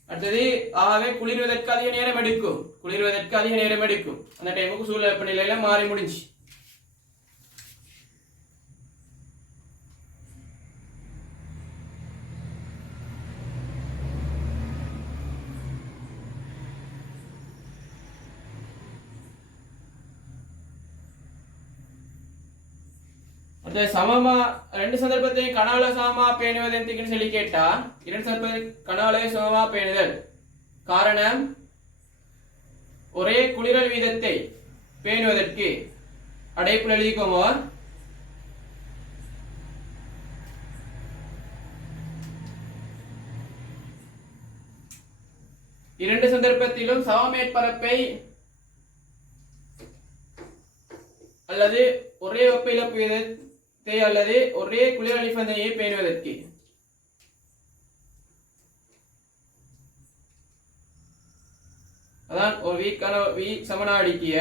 அடுத்தது ஆகவே குளிர்வதற்கு அதிக நேரம் எடுக்கும். அந்த டைமுக்கு சூழல் வெப்பநிலையில மாறி முடிஞ்சு. சமமா ரெண்டு சந்தர்ப்பத்தையும் கனால சமமா பேணுவது எதுக்குன்னு சொல்லி கேட்டா இரண்டு சந்தர்ப்பத்தை கனாலே சமமா பேணுதல். காரணம் ஒரே குளிரல் வீதத்தை பேணுவதற்கு அடைப்புல எழுதிக்கோங்க. இரண்டு சந்தர்ப்பத்திலும் சமமேற்பரப்பை அல்லது ஒரே வெப்ப இழப்பு வீதத்தை அல்லது ஒரே குளிரலிப்பதனையை பேணுவதற்கு அதான் ஒரு வி சமனாடிக்கிய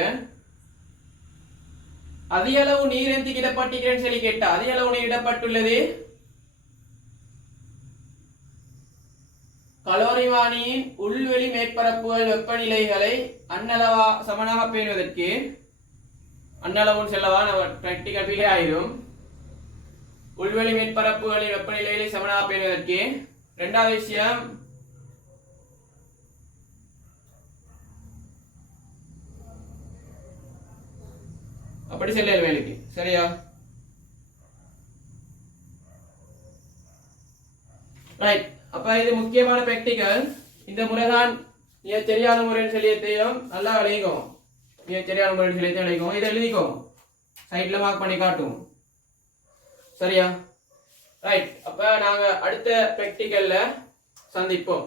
அதிக அளவு நீர் எந்த இடப்பட்டிருக்கிறேன்னு சொல்லி கேட்டா அதிக அளவு நீர் இடப்பட்டுள்ளது கலோரிமானியின் உள்வெளி மேற்பரப்புகள் வெப்பநிலைகளை அன்னளவா சமனாக பேணுவதற்கு அன்னளவுன்னு செல்லவா நம்ம பிராக்டிகல் ஃபீலே ஆயிடும். உள்வெளி மேற்பரப்புகளின் வெப்பநிலைகளை சமனாக பேணுவதற்கு. இரண்டாவது விஷயம் அப்படி செல்ல வேலைக்கு சரியா? ரைட். அப்ப இது முக்கியமான பிராக்டிகல். இந்த முறைதான் மிக சரியான முறைன்னு சொல்லியத்தையும் நல்லா எழுதிக்கோங்க. மிக சரியான முறைன்னு சொல்லியத்தையும் எழுதிக்கோங்க. இதை எழுதிக்கோங்க, சைட்ல மார்க் பண்ணி காட்டுவோம். சரியா? ரைட். அப்ப நாங்க அடுத்த பிராக்டிகல்ல சந்திப்போம்.